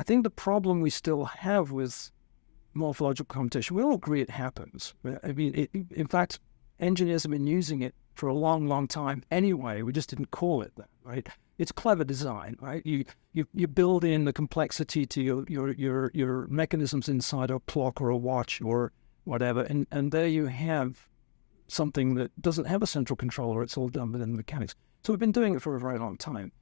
I think the problem we still have with morphological competition, we all agree it happens. I mean, in fact, engineers have been using it for a long, long time anyway. We just didn't call it that, right? It's clever design, right? You build in the complexity to your mechanisms inside a clock or a watch or whatever, and there you have something that doesn't have a central controller. It's all done within the mechanics. So we've been doing it for a very long time.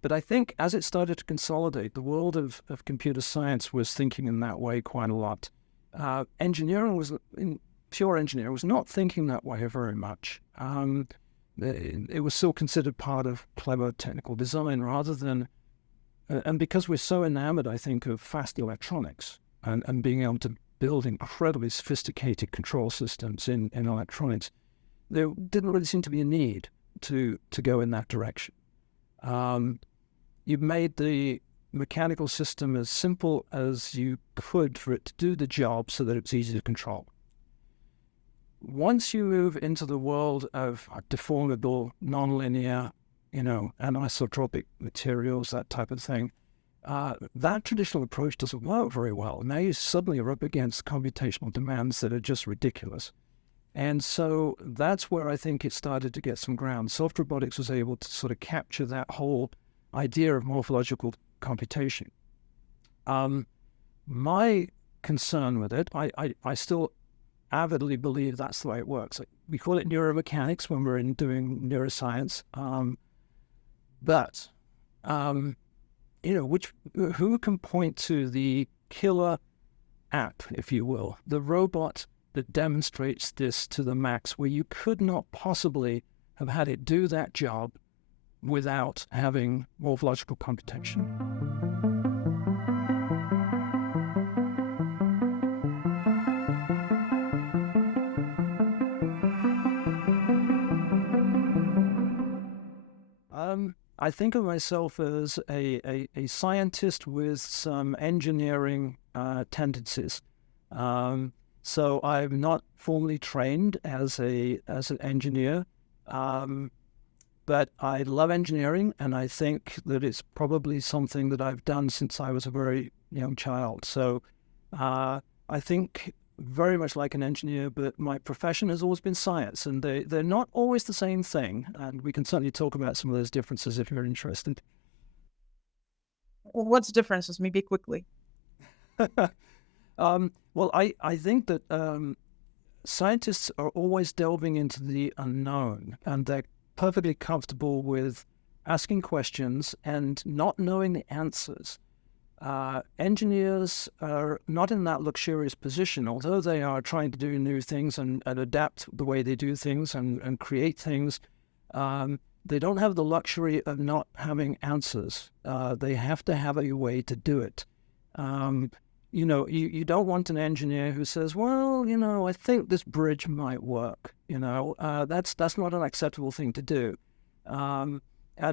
But I think as it started to consolidate, the world of computer science was thinking in that way quite a lot. Engineering pure engineering was not thinking that way very much. It was still considered part of clever technical design rather than, and because we're so enamored, I think, of fast electronics and being able to build incredibly sophisticated control systems in electronics, there didn't really seem to be a need to go in that direction. You've made the mechanical system as simple as you could for it to do the job so that it's easy to control. Once you move into the world of deformable, nonlinear, anisotropic materials, that type of thing, that traditional approach doesn't work very well. Now you suddenly are up against computational demands that are just ridiculous. And so that's where I think it started to get some ground. Soft robotics was able to sort of capture that whole idea of morphological computation. My concern with it, I still avidly believe that's the way it works. We call it neuromechanics when we're doing neuroscience. Who can point to the killer app, if you will, the robot that demonstrates this to the max, where you could not possibly have had it do that job without having morphological computation? I think of myself as a scientist with some engineering tendencies. So I'm not formally trained as an engineer, but I love engineering, and I think that it's probably something that I've done since I was a very young child. So I think very much like an engineer, but my profession has always been science, and they're not always the same thing. And we can certainly talk about some of those differences if you're interested. Well, what's the differences? Maybe quickly. Well, I think that scientists are always delving into the unknown, and they're perfectly comfortable with asking questions and not knowing the answers. Engineers are not in that luxurious position, although they are trying to do new things and adapt the way they do things and create things. They don't have the luxury of not having answers. They have to have a way to do it. You don't want an engineer who says, well, I think this bridge might work. That's not an acceptable thing to do. And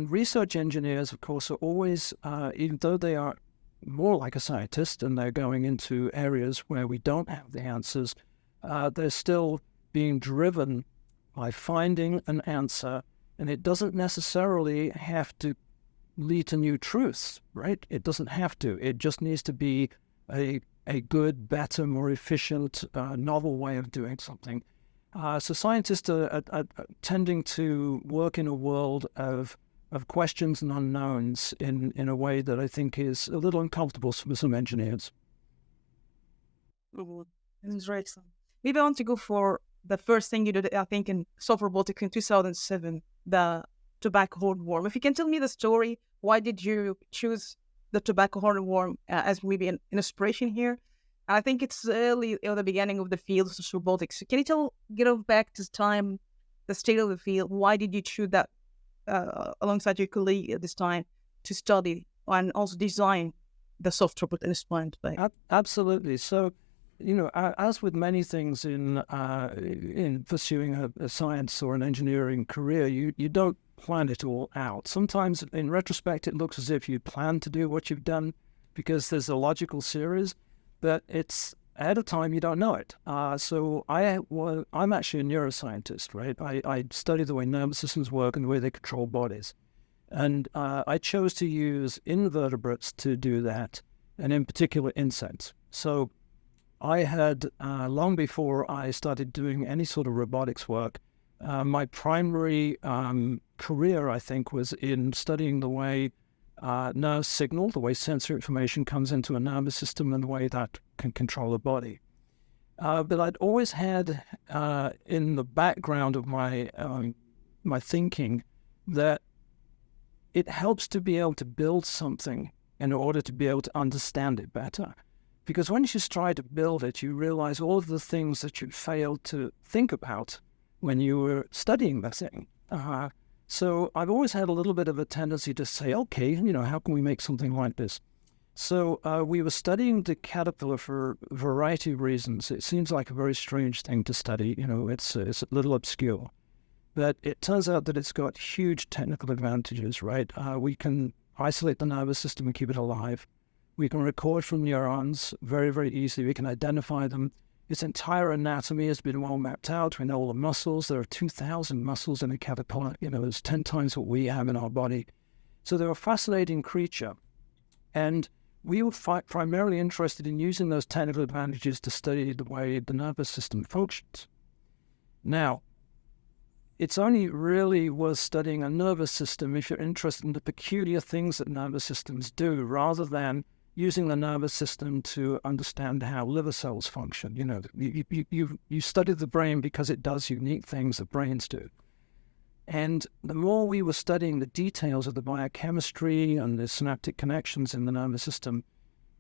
research engineers, of course, are always, even though they are more like a scientist and they're going into areas where we don't have the answers, they're still being driven by finding an answer, and it doesn't necessarily have to lead to new truths, right? It doesn't have to. It just needs to be a good, better, more efficient, novel way of doing something. So scientists are tending to work in a world of questions and unknowns in a way that I think is a little uncomfortable for some engineers. That's right. Maybe I want to go for the first thing you did, I think, in soft robotics in 2007, the tobacco hornworm. If you can tell me the story, why did you choose the tobacco hornworm as maybe an inspiration here? I think it's early at the beginning of the field of robotics. Can you get us back to time, the state of the field? Why did you choose that alongside your colleague at this time to study and also design the soft robot inspired by? Absolutely. So, as with many things in pursuing a science or an engineering career, you don't plan it all out. Sometimes, in retrospect, it looks as if you plan to do what you've done because there's a logical series, but it's ahead of time you don't know it. So I'm actually a neuroscientist, right? I study the way nervous systems work and the way they control bodies. And I chose to use invertebrates to do that. and in particular insects. So I had, long before I started doing any sort of robotics work, my primary career, I think, was in studying the way nerve signal, the way sensory information comes into a nervous system and the way that can control the body. But I'd always had in the background of my my thinking that it helps to be able to build something in order to be able to understand it better. Because once you try to build it, you realize all of the things that you failed to think about when you were studying the thing. So I've always had a little bit of a tendency to say, okay, how can we make something like this? So we were studying the caterpillar for a variety of reasons. It seems like a very strange thing to study. It's a little obscure. But it turns out that it's got huge technical advantages, right? We can isolate the nervous system and keep it alive. We can record from neurons very, very easily. We can identify them. Its entire anatomy has been well mapped out. We know all the muscles. There are 2,000 muscles in a caterpillar. There's 10 times what we have in our body. So they're a fascinating creature. And we were primarily interested in using those technical advantages to study the way the nervous system functions. Now, it's only really worth studying a nervous system if you're interested in the peculiar things that nervous systems do, rather than using the nervous system to understand how liver cells function. You study the brain because it does unique things that brains do. And the more we were studying the details of the biochemistry and the synaptic connections in the nervous system,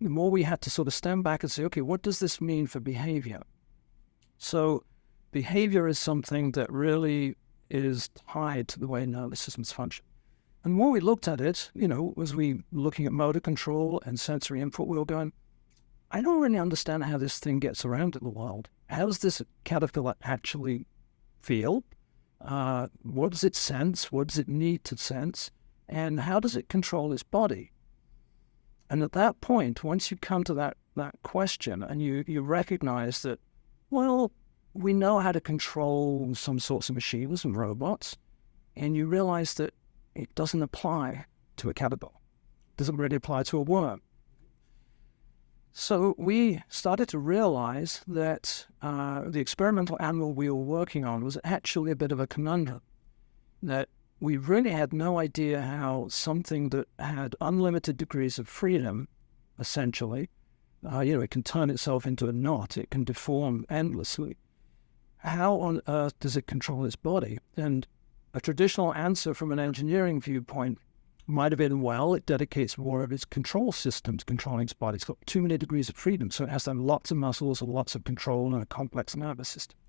the more we had to sort of stand back and say, okay, what does this mean for behavior? So behavior is something that really is tied to the way nervous systems function. And the more we looked at it, as we looking at motor control and sensory input, we were going, I don't really understand how this thing gets around in the world. How does this caterpillar actually feel? What does it sense? What does it need to sense? And how does it control its body? And at that point, once you come to that question and you recognize that, well, we know how to control some sorts of machines and robots, and you realize that it doesn't apply to a caterpillar. It doesn't really apply to a worm. So we started to realize that the experimental animal we were working on was actually a bit of a conundrum, that we really had no idea how something that had unlimited degrees of freedom, essentially, it can turn itself into a knot, it can deform endlessly. How on earth does it control its body? And a traditional answer from an engineering viewpoint might have been, well, it dedicates more of its control systems controlling its body. It's got too many degrees of freedom, so it has to have lots of muscles and lots of control and a complex nervous system.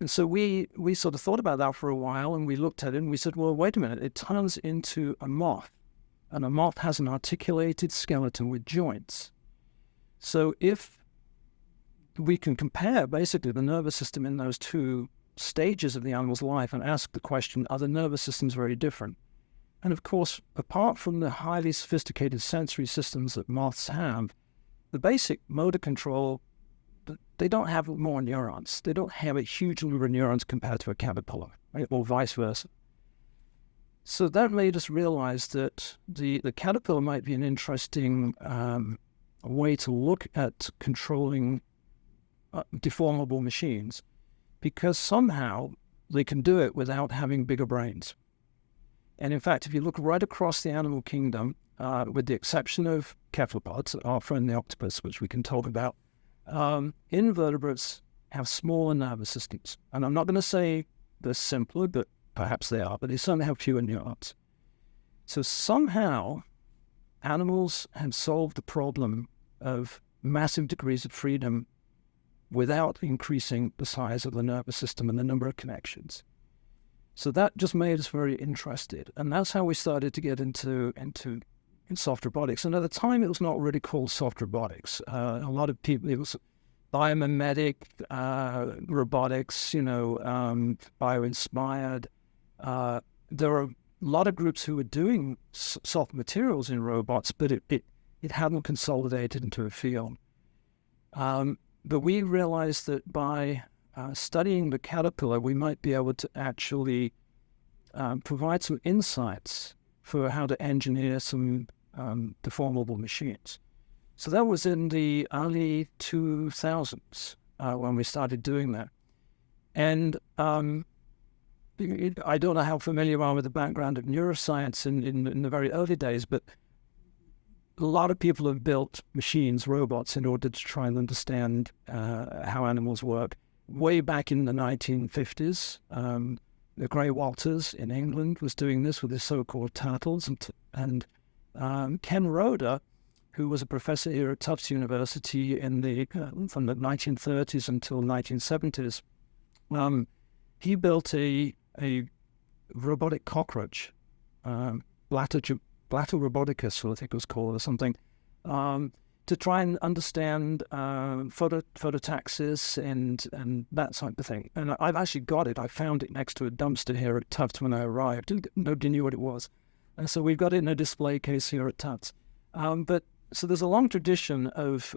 And so we sort of thought about that for a while, and we looked at it and we said, well, wait a minute, it turns into a moth, and a moth has an articulated skeleton with joints. So if we can compare basically the nervous system in those two stages of the animal's life and ask the question, are the nervous systems very different? And of course, apart from the highly sophisticated sensory systems that moths have, the basic motor control, they don't have more neurons. They don't have a huge number of neurons compared to a caterpillar, right? Or vice versa. So that made us realize that the caterpillar might be an interesting way to look at controlling deformable machines, because somehow they can do it without having bigger brains. And in fact, if you look right across the animal kingdom, with the exception of cephalopods, our friend the octopus, which we can talk about, invertebrates have smaller nervous systems. And I'm not going to say they're simpler, but perhaps they are, but they certainly have fewer neurons. So somehow, animals have solved the problem of massive degrees of freedom without increasing the size of the nervous system and the number of connections. So that just made us very interested. And that's how we started to get into soft robotics. And at the time, it was not really called soft robotics. A lot of people, it was biomimetic robotics, bio-inspired. There were a lot of groups who were doing soft materials in robots, but it hadn't consolidated into a field. But we realized that by studying the caterpillar, we might be able to actually provide some insights for how to engineer some deformable machines. So that was in the early 2000s when we started doing that. And I don't know how familiar you are with the background of neuroscience in the very early days, but a lot of people have built machines, robots, in order to try and understand how animals work. Way back in the 1950s, the Grey Walters in England was doing this with his so-called turtles, and Ken Roeder, who was a professor here at Tufts University from the 1930s until 1970s, he built a robotic cockroach, Blatter roboticus, I think it was called, or something, to try and understand phototaxis and that type of thing. And I've actually got it. I found it next to a dumpster here at Tufts when I arrived. Nobody knew what it was. And so we've got it in a display case here at Tufts. So there's a long tradition of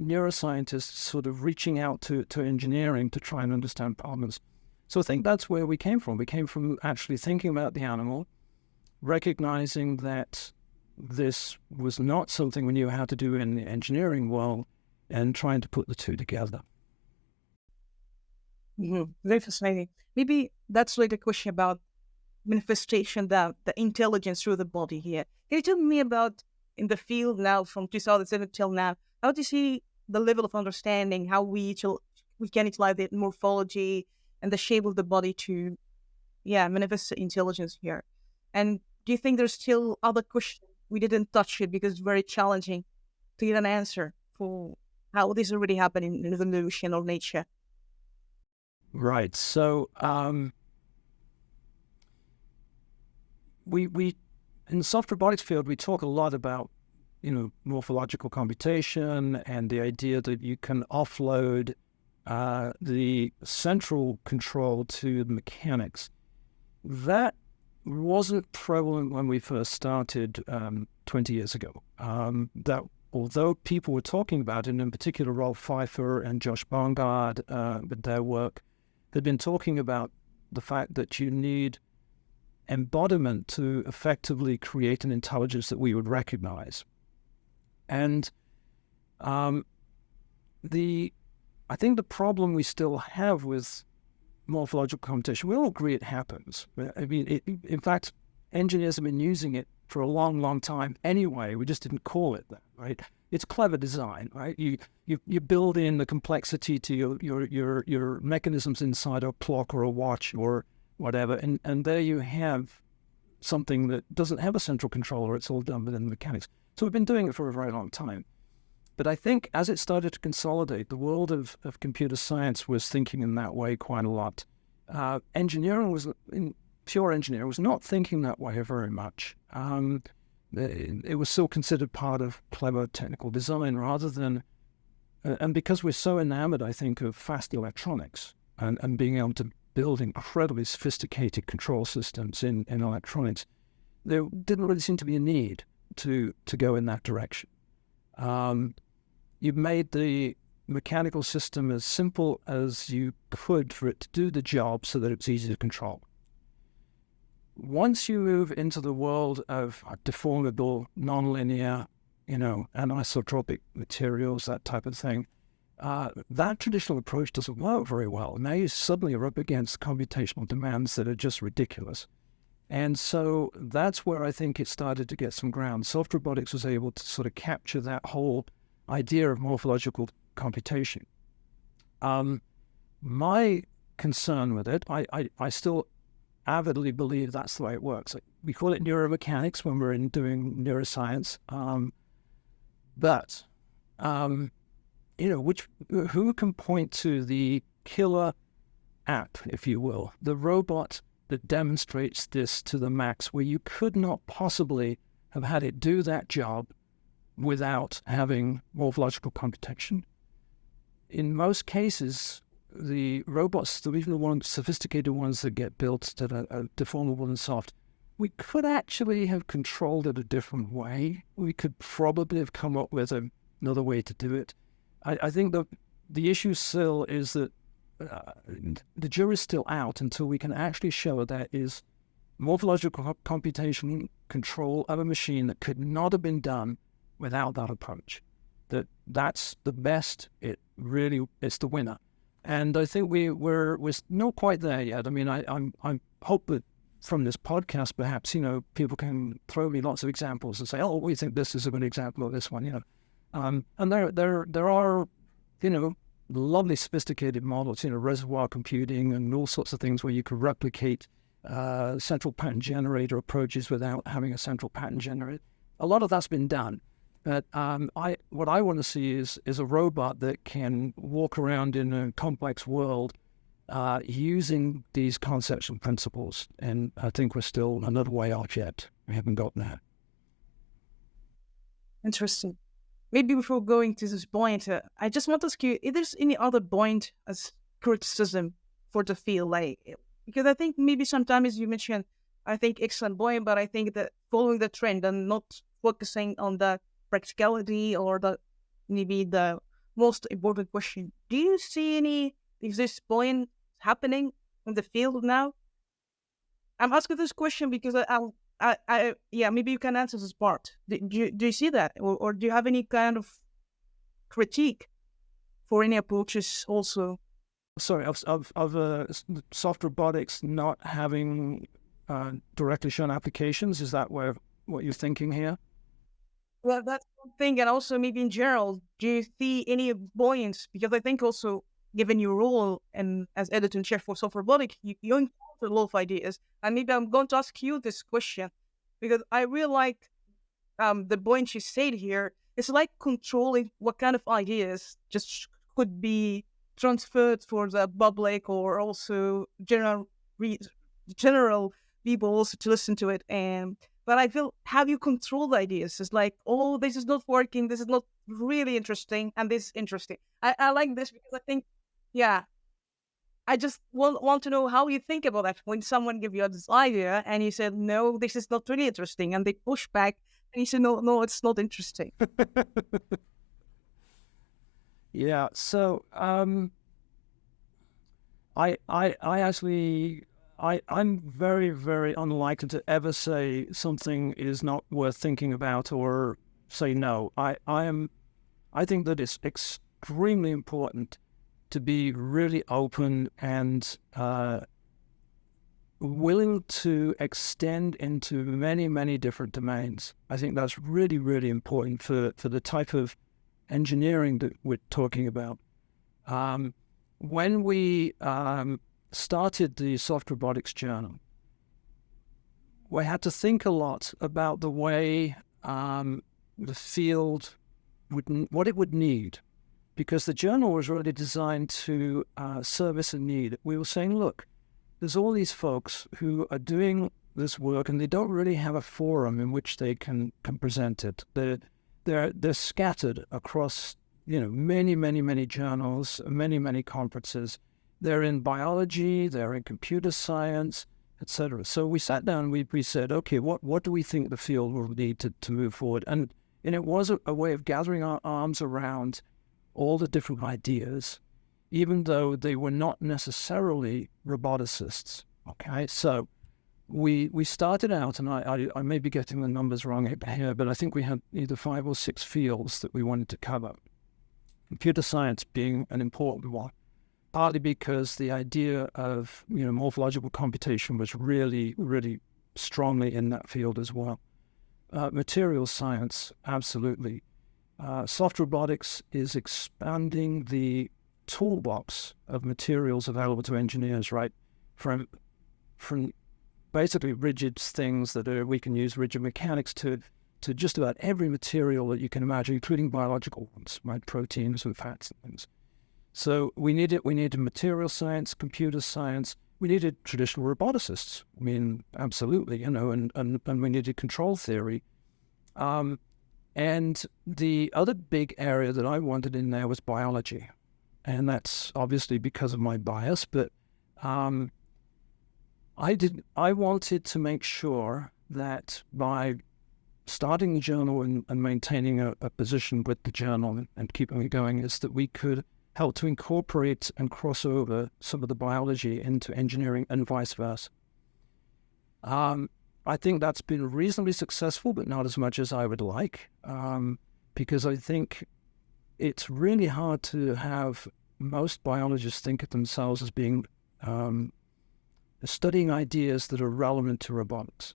neuroscientists sort of reaching out to engineering to try and understand problems. So I think that's where we came from. We came from actually thinking about the animal, recognizing that this was not something we knew how to do in the engineering world, and trying to put the two together. Very fascinating. Maybe that's like a question about manifestation, the intelligence through the body here. Can you tell me about, in the field now from 2007 till now, how do you see the level of understanding, how we can utilize the morphology and the shape of the body to manifest the intelligence here? And do you think there's still other questions we didn't touch it because it's very challenging to get an answer for how this already happened in evolution or nature? Right. So we in the soft robotics field, we talk a lot about morphological computation and the idea that you can offload the central control to the mechanics. That wasn't prevalent when we first started 20 years ago. That although people were talking about it, and in particular Rolf Pfeiffer and Josh Bongard with their work, had been talking about the fact that you need embodiment to effectively create an intelligence that we would recognize. And I think the problem we still have with morphological competition, we all agree it happens. I mean, in fact, engineers have been using it for a long, long time anyway. We just didn't call it that, right? It's clever design, right? You build in the complexity to your mechanisms inside a clock or a watch or whatever, and there you have something that doesn't have a central controller. It's all done within the mechanics. So we've been doing it for a very long time. But I think as it started to consolidate, the world of computer science was thinking in that way quite a lot. Pure engineering was not thinking that way very much. It was still considered part of clever technical design rather than, and because we're so enamored, I think, of fast electronics and being able to build incredibly sophisticated control systems in electronics, there didn't really seem to be a need to go in that direction. You've made the mechanical system as simple as you could for it to do the job so that it's easy to control. Once you move into the world of deformable, nonlinear, anisotropic materials, that type of thing, that traditional approach doesn't work very well. Now you suddenly are up against computational demands that are just ridiculous. And so that's where I think it started to get some ground. Soft robotics was able to sort of capture that whole idea of morphological computation. My concern with it, I still avidly believe that's the way it works. We call it neuromechanics when we're doing neuroscience. Who can point to the killer app, if you will, the robot that demonstrates this to the max, where you could not possibly have had it do that job without having morphological computation? In most cases, the robots, even the sophisticated ones that get built that are deformable and soft, we could actually have controlled it a different way. We could probably have come up with another way to do it. I think the issue still is that the jury's still out until we can actually show that is morphological computation control of a machine that could not have been done without that approach. that's the best. It really it's the winner, and I think we're not quite there yet. I mean, I hope that from this podcast, perhaps people can throw me lots of examples and say, "Oh, we think this is a good example of this one," and there are lovely sophisticated models, reservoir computing and all sorts of things where you could replicate central pattern generator approaches without having a central pattern generator. A lot of that's been done, but what I want to see is a robot that can walk around in a complex world using these concepts and principles. And I think we're still another way off yet. We haven't got that. Interesting. Maybe before going to this point, I just want to ask you if there's any other point as criticism for the field, because I think maybe sometimes you mentioned, I think excellent point, but I think that following the trend and not focusing on the practicality or maybe the most important question. Do you see is this point happening in the field now? I'm asking this question because maybe you can answer this part. Do you see that, or do you have any kind of critique for any approaches also? Sorry, of soft robotics not having directly shown applications. Is that what you're thinking here? Well, that's one thing, and also maybe in general, do you see any points? Because I think also, given your role and as editor-in-chief for Soft Robotics, you encounter a lot of ideas. And maybe I'm going to ask you this question, because I really like the point you said here. It's like controlling what kind of ideas just could be transferred for the public or also general people also to listen to it. But I feel, how do you control the ideas? It's like, oh, this is not working, this is not really interesting, and this is interesting. I like this because I think, I just want to know how you think about that when someone gives you this idea and you said, no, this is not really interesting, and they push back and you say, no, it's not interesting. Yeah. So I actually I'm very, very unlikely to ever say something is not worth thinking about or say no. I think that it's extremely important to be really open and willing to extend into many, many different domains. I think that's really, really important for the type of engineering that we're talking about. When we started the Soft Robotics Journal, we had to think a lot about the way the field what it would need, because the journal was really designed to service a need. We were saying, look, there's all these folks who are doing this work and they don't really have a forum in which they can present it. They're scattered across many, many, many journals, many, many conferences. They're in biology, they're in computer science, etc. So we sat down and we said, okay, what do we think the field will need to move forward? And it was a way of gathering our arms around all the different ideas, even though they were not necessarily roboticists. Okay, so we started out, and I may be getting the numbers wrong here, but I think we had either 5 or 6 fields that we wanted to cover. Computer science being an important one, partly because the idea of morphological computation was really, really strongly in that field as well. Materials science, absolutely. Soft robotics is expanding the toolbox of materials available to engineers, right? From basically rigid things that we can use rigid mechanics to just about every material that you can imagine, including biological ones, right? Proteins and fats and things. So we needed material science, computer science. We needed traditional roboticists. I mean, absolutely, and we needed control theory. And the other big area that I wanted in there was biology. And that's obviously because of my bias, but I wanted to make sure that by starting the journal and maintaining a position with the journal and keeping it going, is that we could help to incorporate and cross over some of the biology into engineering and vice versa. I think that's been reasonably successful, but not as much as I would like, because I think it's really hard to have most biologists think of themselves as being studying ideas that are relevant to robotics.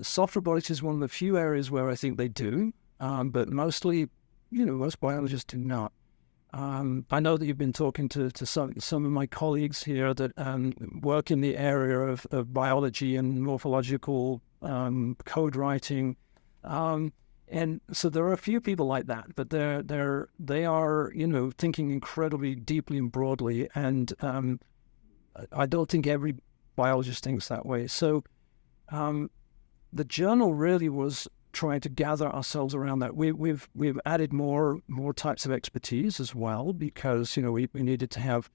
Soft robotics is one of the few areas where I think they do, but mostly, most biologists do not. I know that you've been talking to some of my colleagues here that work in the area of biology and morphological code writing, and so there are a few people like that, but they are thinking incredibly deeply and broadly, and I don't think every biologist thinks that way. So the journal really was trying to gather ourselves around that. We've added more types of expertise as well, because we needed to have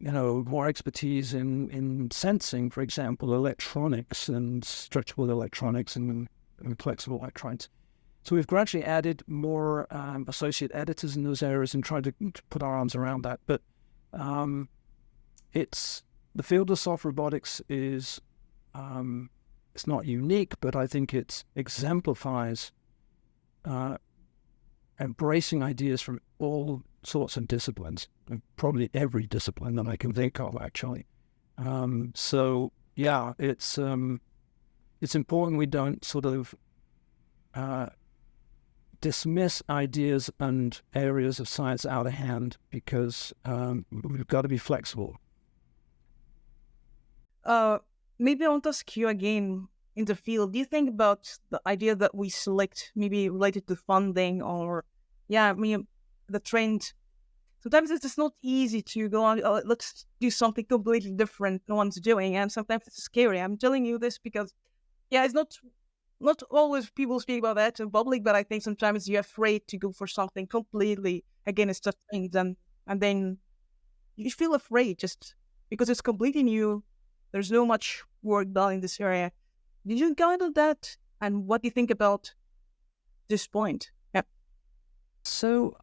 more expertise in sensing, for example, electronics and stretchable electronics and flexible electronics. So we've gradually added more associate editors in those areas and tried to put our arms around that. But it's the field of soft robotics is it's not unique, but I think it exemplifies embracing ideas from all sorts of disciplines, probably every discipline that I can think of, actually. So yeah, it's important we don't sort of dismiss ideas and areas of science out of hand, because we've got to be flexible. Maybe I want to ask you again, in the field, do you think about the idea that we select, maybe related to funding or, the trend? Sometimes it's just not easy to go on, let's do something completely different no one's doing, and sometimes it's scary. I'm telling you this because, it's not always people speak about that in public, but I think sometimes you're afraid to go for something completely against the trend, and then you feel afraid just because it's completely new. There's no much work done in this area. Did you encounter that? And what do you think about this point? Yeah. So,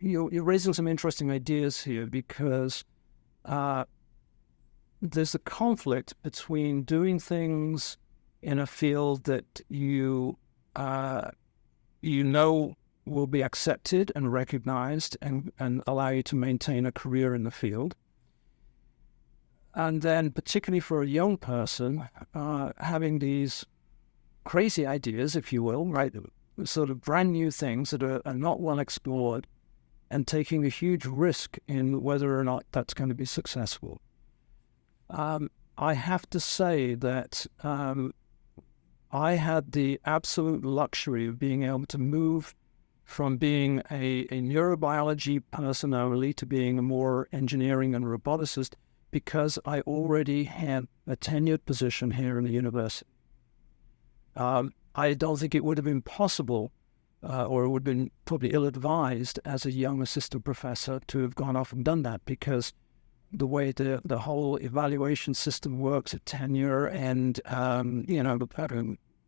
you're raising some interesting ideas here, because there's a conflict between doing things in a field that you will be accepted and recognized and allow you to maintain a career in the field. And then, particularly for a young person, having these crazy ideas, if you will, right, sort of brand new things that are not well explored, and taking a huge risk in whether or not that's going to be successful. I have to say that I had the absolute luxury of being able to move from being a neurobiology person only to being a more engineering and roboticist, because I already had a tenured position here in the university. I don't think it would have been possible, or it would have been probably ill-advised as a young assistant professor to have gone off and done that, because the way the whole evaluation system works at tenure and,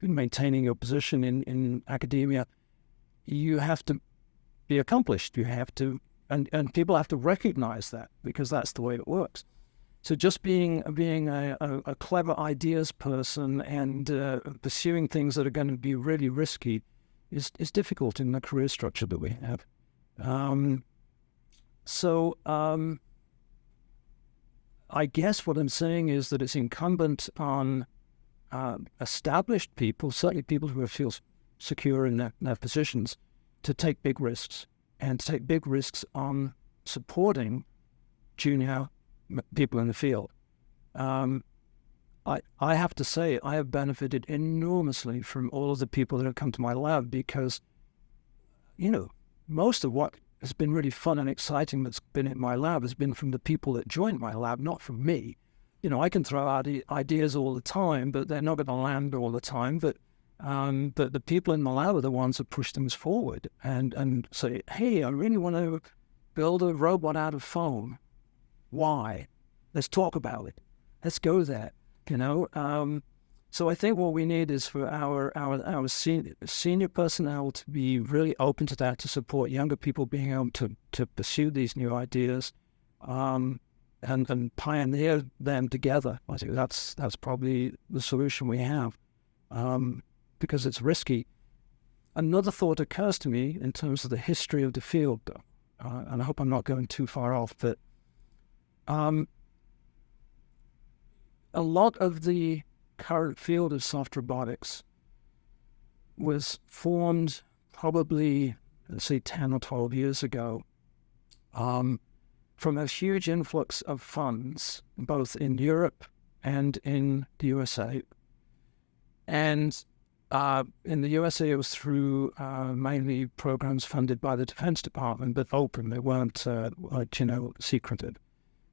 maintaining your position in academia, you have to be accomplished. You have to, and people have to recognize that, because that's the way it works. So just being a clever ideas person and pursuing things that are going to be really risky is difficult in the career structure that we have. I guess what I'm saying is that it's incumbent on established people, certainly people who feel secure in their positions, to take big risks, and to take big risks on supporting junior people in the field. I have to say, I have benefited enormously from all of the people that have come to my lab, because, most of what has been really fun and exciting that's been in my lab has been from the people that joined my lab, not from me. I can throw out ideas all the time, but they're not going to land all the time. But the people in the lab are the ones that push things forward and say, hey, I really want to build a robot out of foam. Why? Let's talk about it. Let's go there. So I think what we need is for our senior personnel to be really open to that, to support younger people being able to pursue these new ideas, and pioneer them together. I think that's probably the solution we have, because it's risky. Another thought occurs to me in terms of the history of the field, though, and I hope I'm not going too far off, but a lot of the current field of soft robotics was formed probably, let's say, 10 or 12 years ago, from a huge influx of funds, both in Europe and in the USA. And in the USA, it was through mainly programs funded by the Defense Department, but open. They weren't, secreted.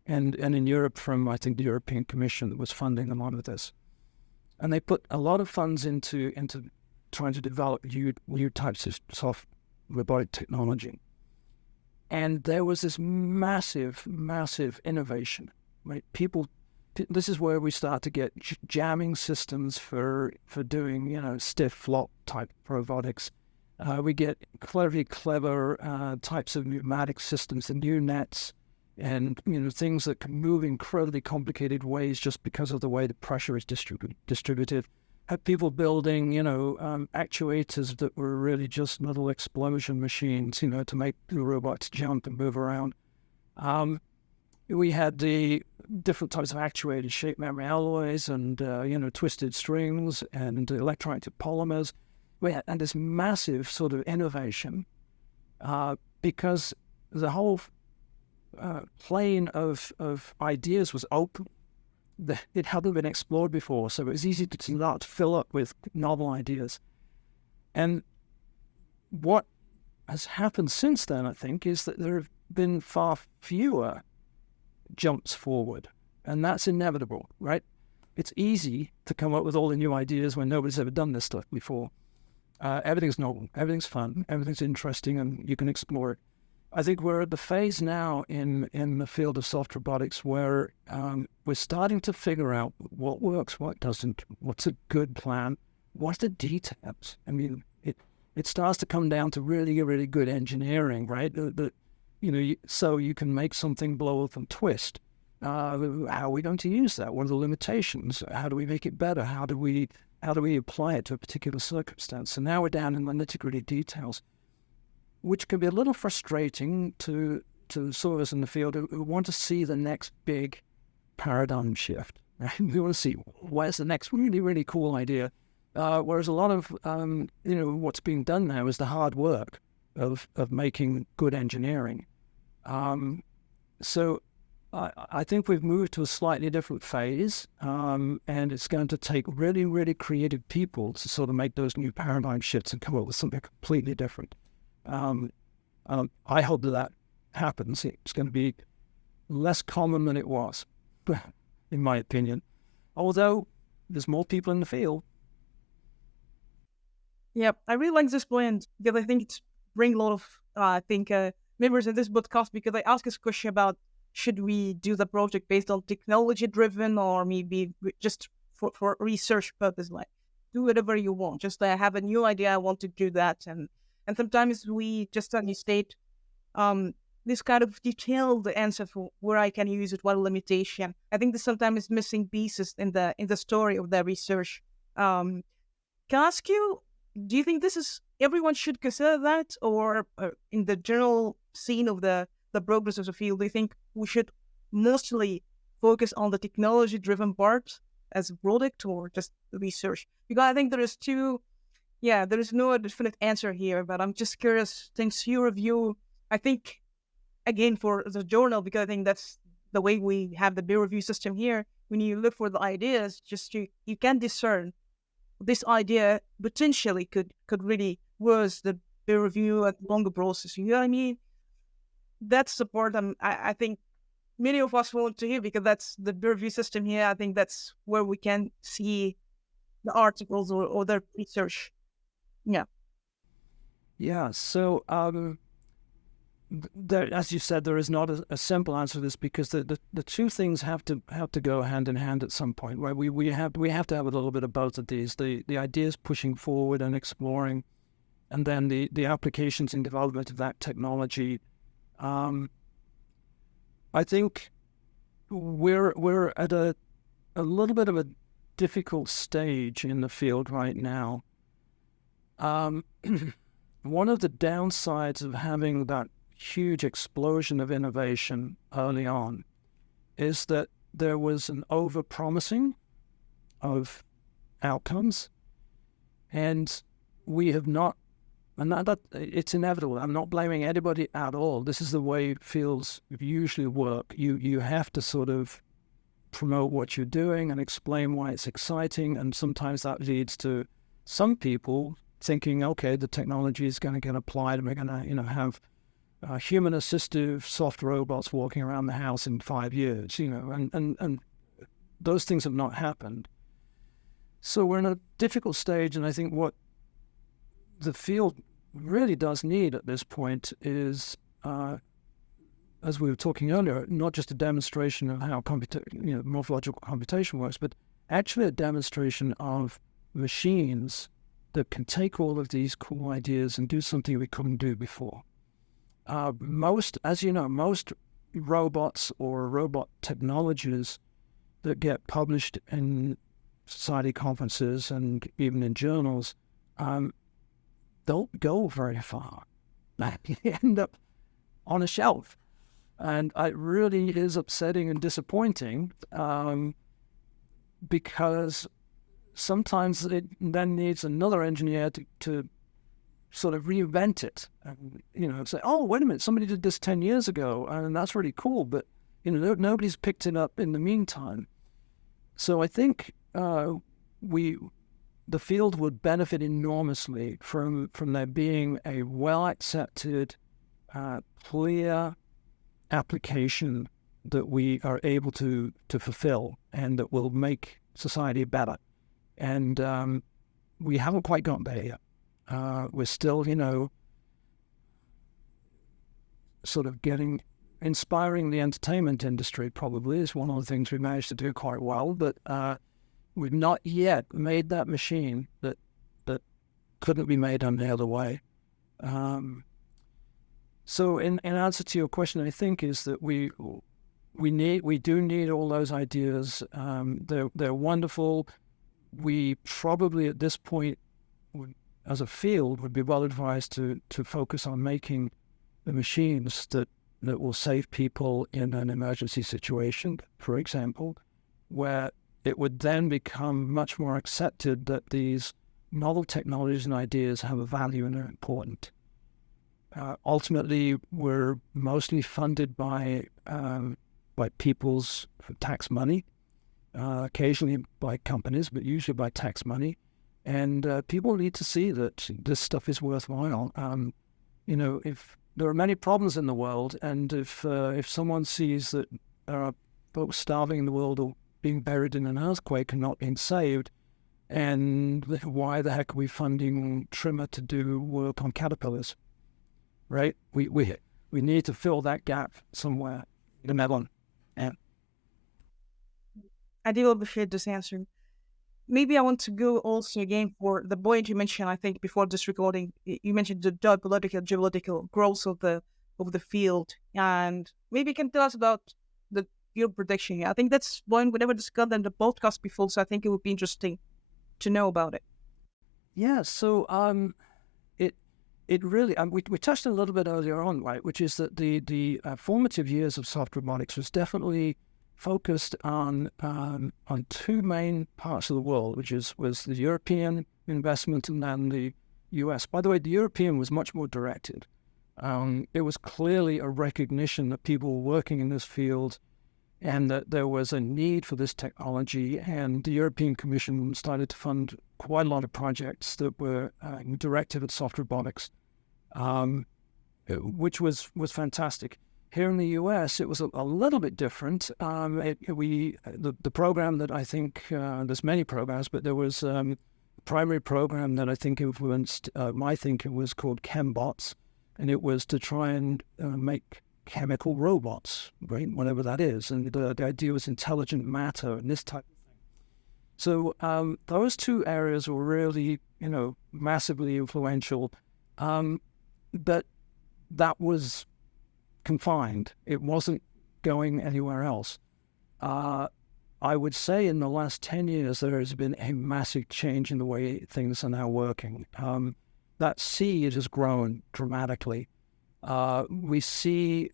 And in Europe, from, I think, the European Commission that was funding a lot of this. And they put a lot of funds into trying to develop new types of soft robotic technology. And there was this massive, massive innovation, right? This is where we start to get jamming systems for doing, stiff flop type robotics. We get clever types of pneumatic systems and new nets, and things that can move in incredibly complicated ways just because of the way the pressure is distributed. Had people building, actuators that were really just little explosion machines, to make the robots jump and move around. We had the different types of actuators, shape memory alloys, and twisted strings, and electronic polymers. We had this massive sort of innovation because the whole plane of ideas was open. It hadn't been explored before, so it was easy to start to fill up with novel ideas. And what has happened since then, I think, is that there have been far fewer jumps forward, and that's inevitable, right? It's easy to come up with all the new ideas when nobody's ever done this stuff before. Everything's novel, everything's fun, everything's interesting, and you can explore it. I think we're at the phase now in the field of soft robotics where we're starting to figure out what works, what doesn't, what's a good plan, what's the details. I mean, it starts to come down to really, really good engineering, right? So you can make something blow up and twist. How are we going to use that? What are the limitations? How do we make it better? How do we apply it to a particular circumstance? So now we're down in the nitty-gritty details, which can be a little frustrating to some of us in the field who want to see the next big paradigm shift. Right? We want to see where's the next really, really cool idea. Whereas a lot of what's being done now is the hard work of making good engineering. So I think we've moved to a slightly different phase, and it's going to take really, really creative people to sort of make those new paradigm shifts and come up with something completely different. I hope that happens. It's going to be less common than it was, in my opinion. Although there's more people in the field. Yeah, I really like this point because I think it's bring a lot of members in this podcast, because I ask this question about should we do the project based on technology driven or maybe just for research purpose, like do whatever you want. Just I have a new idea, I want to do that, and sometimes we just suddenly state this kind of detailed answer for where I can use it, what limitation. I think this sometimes is missing pieces in the story of the research. Can I ask you, do you think this is everyone should consider that, or in the general scene of the progress of the field, do you think we should mostly focus on the technology-driven part as a product or just research? Because I think there is there is no definite answer here, but I'm just curious, thanks to your view, I think, again, for the journal, because I think that's the way we have the peer review system here. When you look for the ideas, you can discern this idea potentially could really was the peer review and longer process. You know what I mean? That's the part I think many of us want to hear, because that's the peer review system here. I think that's where we can see the articles or the research. Yeah. Yeah. So, as you said, there is not a simple answer to this, because the two things have to go hand in hand at some point. Where we have to have a little bit of both of these: the ideas pushing forward and exploring, and then the applications and development of that technology. I think we're at a little bit of a difficult stage in the field right now. Um, one of the downsides of having that huge explosion of innovation early on is that there was an over-promising of outcomes, and we have not, and that it's inevitable. I'm not blaming anybody at all. This is the way fields usually work. You have to sort of promote what you're doing and explain why it's exciting, and sometimes that leads to some people thinking, okay, the technology is going to get applied, and we're going to, have human assistive soft robots walking around the house in 5 years, and those things have not happened. So we're in a difficult stage, and I think what the field really does need at this point is, as we were talking earlier, not just a demonstration of how morphological computation works, but actually a demonstration of machines that can take all of these cool ideas and do something we couldn't do before. Most robots or robot technologies that get published in society conferences and even in journals don't go very far. They end up on a shelf. And it really is upsetting and disappointing because sometimes it then needs another engineer to sort of reinvent it and, say, oh, wait a minute, somebody did this 10 years ago and that's really cool, but, nobody's picked it up in the meantime. So I think the field would benefit enormously from there being a well-accepted, clear application that we are able to fulfill and that will make society better. And we haven't quite got there yet. We're still, sort of inspiring the entertainment industry probably is one of the things we managed to do quite well, but we've not yet made that machine that couldn't be made any other way. So in answer to your question, I think is that we do need all those ideas. They're wonderful. We probably at this point, as a field, would be well advised to focus on making the machines that will save people in an emergency situation, for example, where it would then become much more accepted that these novel technologies and ideas have a value and are important. Ultimately, we're mostly funded by people's tax money, occasionally by companies, but usually by tax money. And people need to see that this stuff is worthwhile. If there are many problems in the world, and if someone sees that there are folks starving in the world or being buried in an earthquake and not being saved, and why the heck are we funding Trimmer to do work on caterpillars? Right? We need to fill that gap somewhere in the middle. Yeah. I do appreciate this answer. Maybe I want to go also again for the point you mentioned, I think, before this recording. You mentioned the geopolitical growth of the field. And maybe you can tell us about the field prediction. I think that's one we never discussed in the podcast before, so I think it would be interesting to know about it. Yeah, so it really, we touched a little bit earlier on, right, which is that the formative years of soft robotics was definitely focused on two main parts of the world, which was the European investment and then the US. By the way, the European was much more directed. It was clearly a recognition that people were working in this field and that there was a need for this technology, and the European Commission started to fund quite a lot of projects that were directed at soft robotics, which was fantastic. Here in the U.S., it was a little bit different. The program that I think, there's many programs, but there was a primary program that I think influenced my thinking was called ChemBots, and it was to try and make chemical robots, right? Whatever that is. And the idea was intelligent matter and this type of thing. So those two areas were really, massively influential. But that was confined. It wasn't going anywhere else. I would say in the last 10 years, there has been a massive change in the way things are now working. that seed has grown dramatically. We see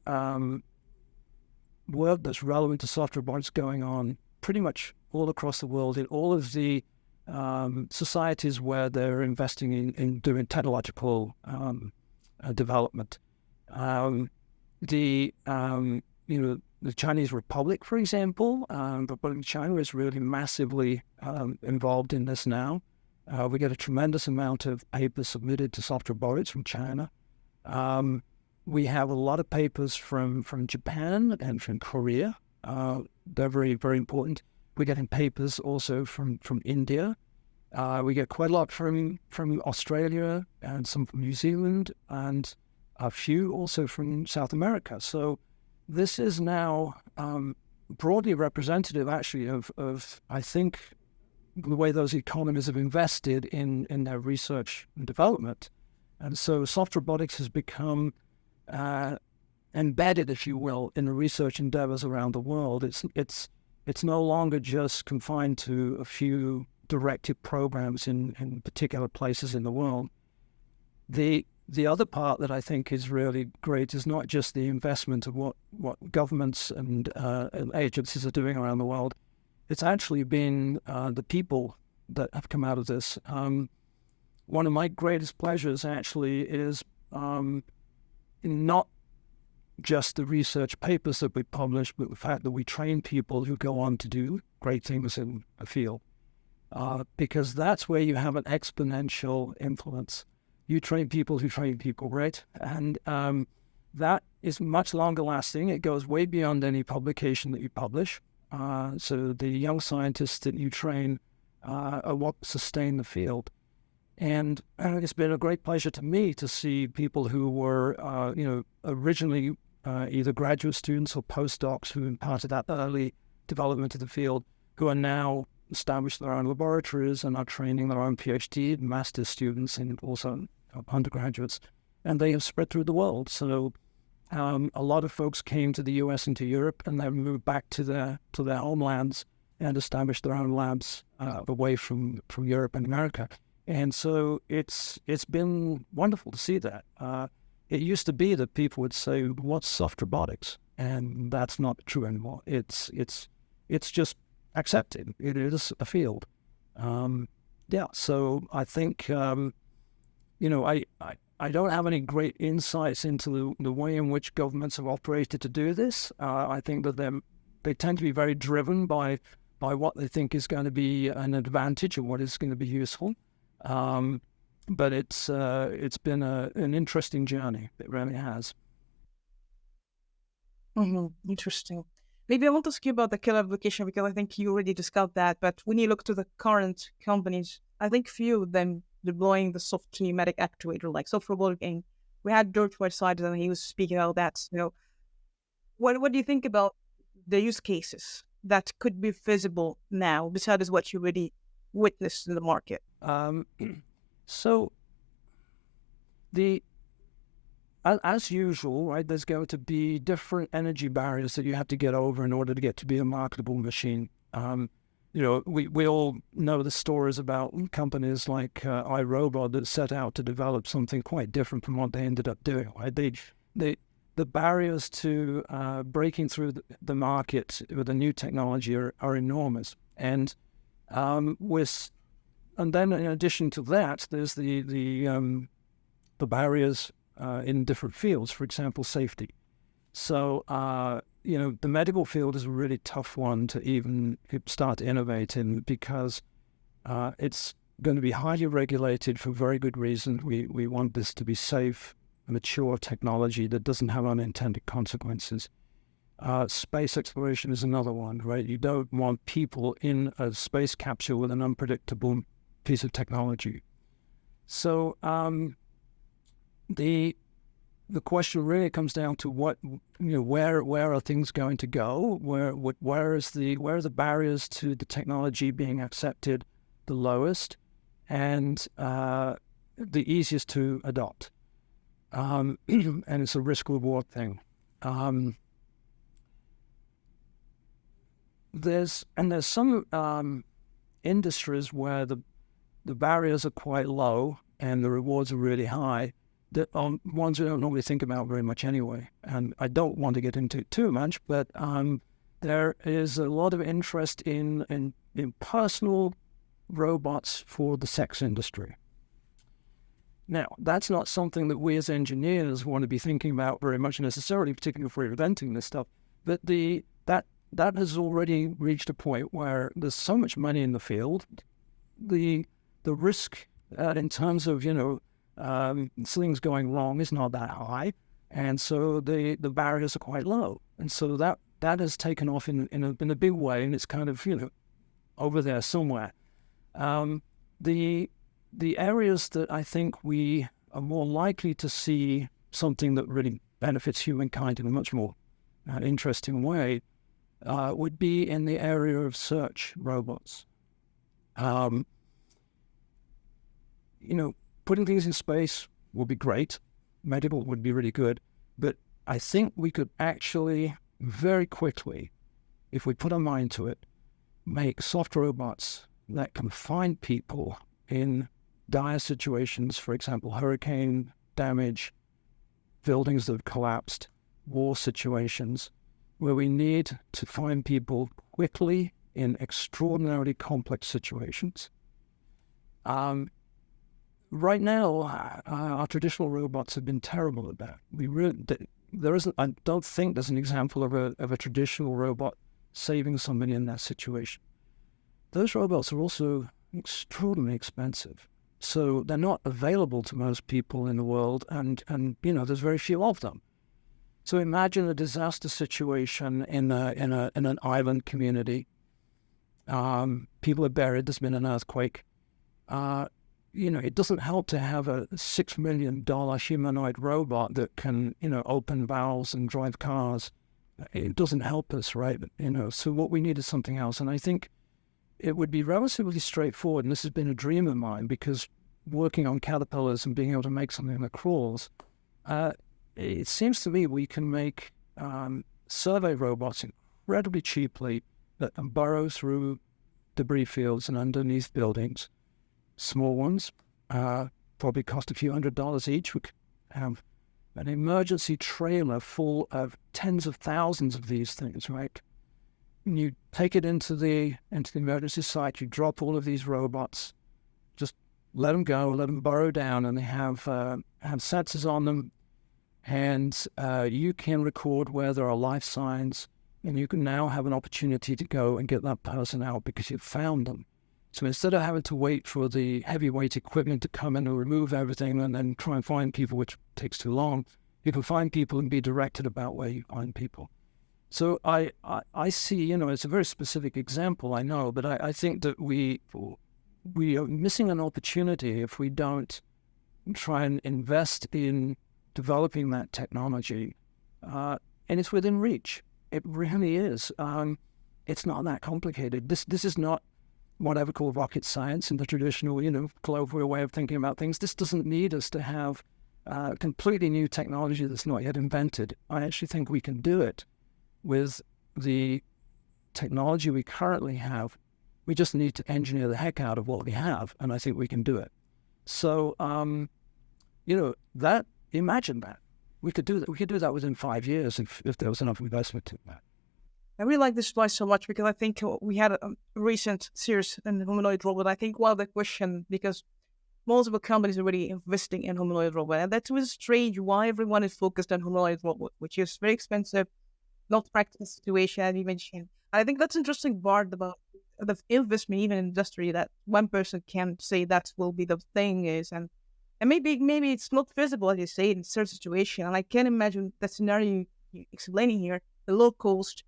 work that's relevant to soft robotics going on pretty much all across the world in all of the societies where they're investing in doing technological development. The the Chinese Republic, for example, the Republic of China is really massively involved in this now. We get a tremendous amount of papers submitted to soft robotics from China. We have a lot of papers from Japan and from Korea. They're very, very important. We're getting papers also from India. We get quite a lot from Australia and some from New Zealand and a few also from South America. So this is now broadly representative, actually, of I think the way those economies have invested in their research and development. And so soft robotics has become embedded, if you will, in the research endeavors around the world. It's no longer just confined to a few directed programs in particular places in the world. The other part that I think is really great is not just the investment of what governments and agencies are doing around the world. It's actually been the people that have come out of this. One of my greatest pleasures actually is not just the research papers that we publish, but the fact that we train people who go on to do great things in a field. Because that's where you have an exponential influence. You train people who train people, right? And that is much longer lasting. It goes way beyond any publication that you publish. So the young scientists that you train are what sustain the field. And it's been a great pleasure to me to see people who were, originally either graduate students or postdocs who imparted that early development of the field, who are now established their own laboratories and are training their own PhD and master's students and also undergraduates, and they have spread through the world. So a lot of folks came to the US and to Europe, and then moved back to their homelands and established their own labs away from Europe and America. And so it's been wonderful to see that. It used to be that people would say, "What's soft robotics?" And that's not true anymore. It's just accepted. It is a field. So I think I don't have any great insights into the way in which governments have operated to do this. I think that they tend to be very driven by what they think is going to be an advantage or what is going to be useful. But it's been an interesting journey. It really has. Interesting. Maybe I want to ask you about the killer application because I think you already discussed that. But when you look to the current companies, I think few of them deploying the soft pneumatic actuator like soft robotic aim. We had George Whiteside and he was speaking about that. What do you think about the use cases that could be feasible now besides what you already witnessed in the market? So as usual, right, there's going to be different energy barriers that you have to get over in order to get to be a marketable machine. We all know the stories about companies like iRobot that set out to develop something quite different from what they ended up doing. Right? The barriers to breaking through the market with a new technology are enormous, and then in addition to that, there's the barriers in different fields. For example, safety. So the medical field is a really tough one to even start to innovate in because it's going to be highly regulated for very good reason. We want this to be safe, mature technology that doesn't have unintended consequences. Space exploration is another one, right? You don't want people in a space capsule with an unpredictable piece of technology. So the question really comes down to where are things going to go? Where are the barriers to the technology being accepted the lowest and the easiest to adopt? And it's a risk-reward thing. There's some industries where the barriers are quite low, and the rewards are really high, that are ones we don't normally think about very much anyway. And I don't want to get into it too much, but there is a lot of interest in personal robots for the sex industry. Now, that's not something that we as engineers want to be thinking about very much necessarily, particularly if we're inventing this stuff. But that has already reached a point where there's so much money in the field. The risk in terms of things going wrong is not that high, and so the barriers are quite low. And so that has taken off in a big way, and it's kind of over there somewhere. The areas that I think we are more likely to see something that really benefits humankind in a much more interesting way would be in the area of search robots. Putting things in space would be great. Medical would be really good. But I think we could actually very quickly, if we put our mind to it, make soft robots that can find people in dire situations, for example, hurricane damage, buildings that have collapsed, war situations, where we need to find people quickly in extraordinarily complex situations. Right now, our traditional robots have been terrible at that. I don't think there's an example of a traditional robot saving somebody in that situation. Those robots are also extraordinarily expensive. So they're not available to most people in the world, and there's very few of them. So imagine a disaster situation in an island community. People are buried. There's been an earthquake. It doesn't help to have a $6 million humanoid robot that can open valves and drive cars. It doesn't help us, right? So what we need is something else, and I think it would be relatively straightforward, and this has been a dream of mine, because working on caterpillars and being able to make something that crawls, it seems to me we can make survey robots incredibly cheaply that can burrow through debris fields and underneath buildings. Small ones probably cost a few $100s each. We could have an emergency trailer full of tens of thousands of these things, right? And you take it into the emergency site, you drop all of these robots, just let them go, let them burrow down, and they have sensors on them, and you can record where there are life signs, and you can now have an opportunity to go and get that person out because you've found them. So instead of having to wait for the heavyweight equipment to come in and remove everything and then try and find people, which takes too long, you can find people and be directed about where you find people. So I see, it's a very specific example, I know, but I think that we are missing an opportunity if we don't try and invest in developing that technology. And it's within reach. It really is. It's not that complicated. This is not what I would call rocket science in the traditional, colloquial way of thinking about things. This doesn't need us to have completely new technology that's not yet invented. I actually think we can do it with the technology we currently have. We just need to engineer the heck out of what we have, and I think we can do it. So, imagine that. We could do that. We could do that within 5 years if there was enough investment in that. I really like this slide so much because I think we had a recent series in humanoid robot. I think one of the question, because multiple companies are already investing in humanoid robot, and that was strange why everyone is focused on humanoid robot, which is very expensive, not practical situation, as you mentioned. I think that's interesting part about the investment, even in industry, that one person can say that will be the thing is, and maybe it's not feasible, as you say, in certain situation. And I can imagine the scenario you're explaining here, the low cost,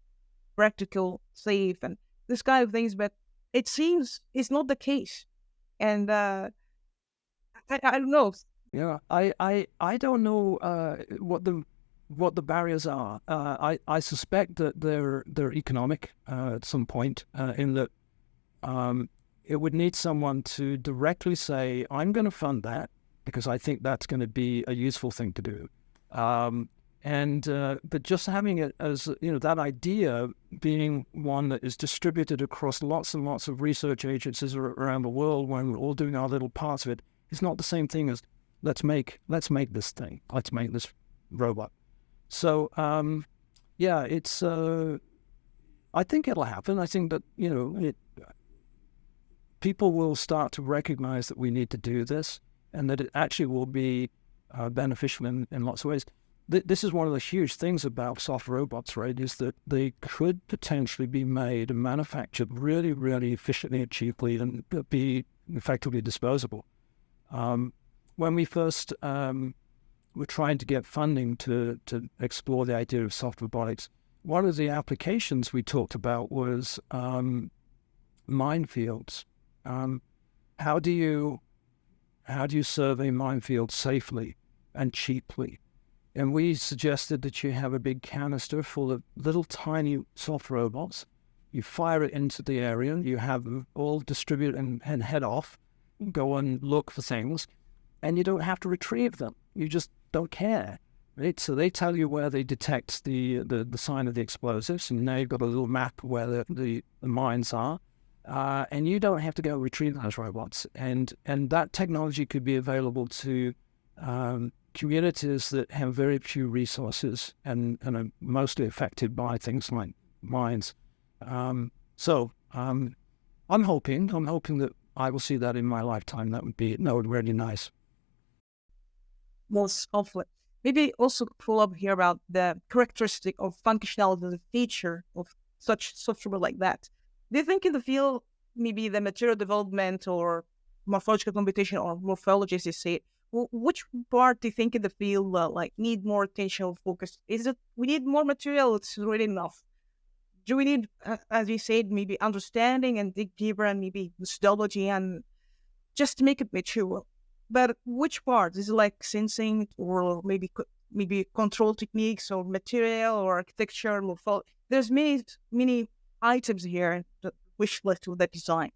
practical, safe, and this kind of things, but it seems it's not the case. And I don't know. Yeah, I don't know what the barriers are. I suspect that they're economic at some point, in that it would need someone to directly say, I'm going to fund that because I think that's going to be a useful thing to do. But just having it as, that idea being one that is distributed across lots and lots of research agencies around the world when we're all doing our little parts of it, It's not the same thing as let's make this thing. Let's make this robot. So yeah, it's. I think it'll happen. I think that people will start to recognize that we need to do this, and that it actually will be beneficial in lots of ways. This is one of the huge things about soft robots, right? Is that they could potentially be made and manufactured really, really efficiently and cheaply, and be effectively disposable. When we first were trying to get funding to explore the idea of soft robotics, one of the applications we talked about was minefields. How do you serve a minefield safely and cheaply? And we suggested that you have a big canister full of little tiny soft robots. You fire it into the area. You have them all distribute and head off, go and look for things, and you don't have to retrieve them. You just don't care. Right? So they tell you where they detect the sign of the explosives, and now you've got a little map where the mines are. And you don't have to go retrieve those robots. And that technology could be available to communities that have very few resources and are mostly affected by things like mines. So I'm hoping that I will see that in my lifetime. That would be really nice. Most hopefully. Maybe also follow up here about the characteristic of functionality, the feature of such software like that. Do you think in the field, maybe the material development or morphological competition or morphology, as you say, which part do you think in the field need more attention or focus? Is it we need more material? It's really enough. Do we need, as you said, maybe understanding and dig deeper and maybe methodology and just to make it mature? But which part is it, like sensing or maybe control techniques or material or architecture? There's many items here that wish list to the design.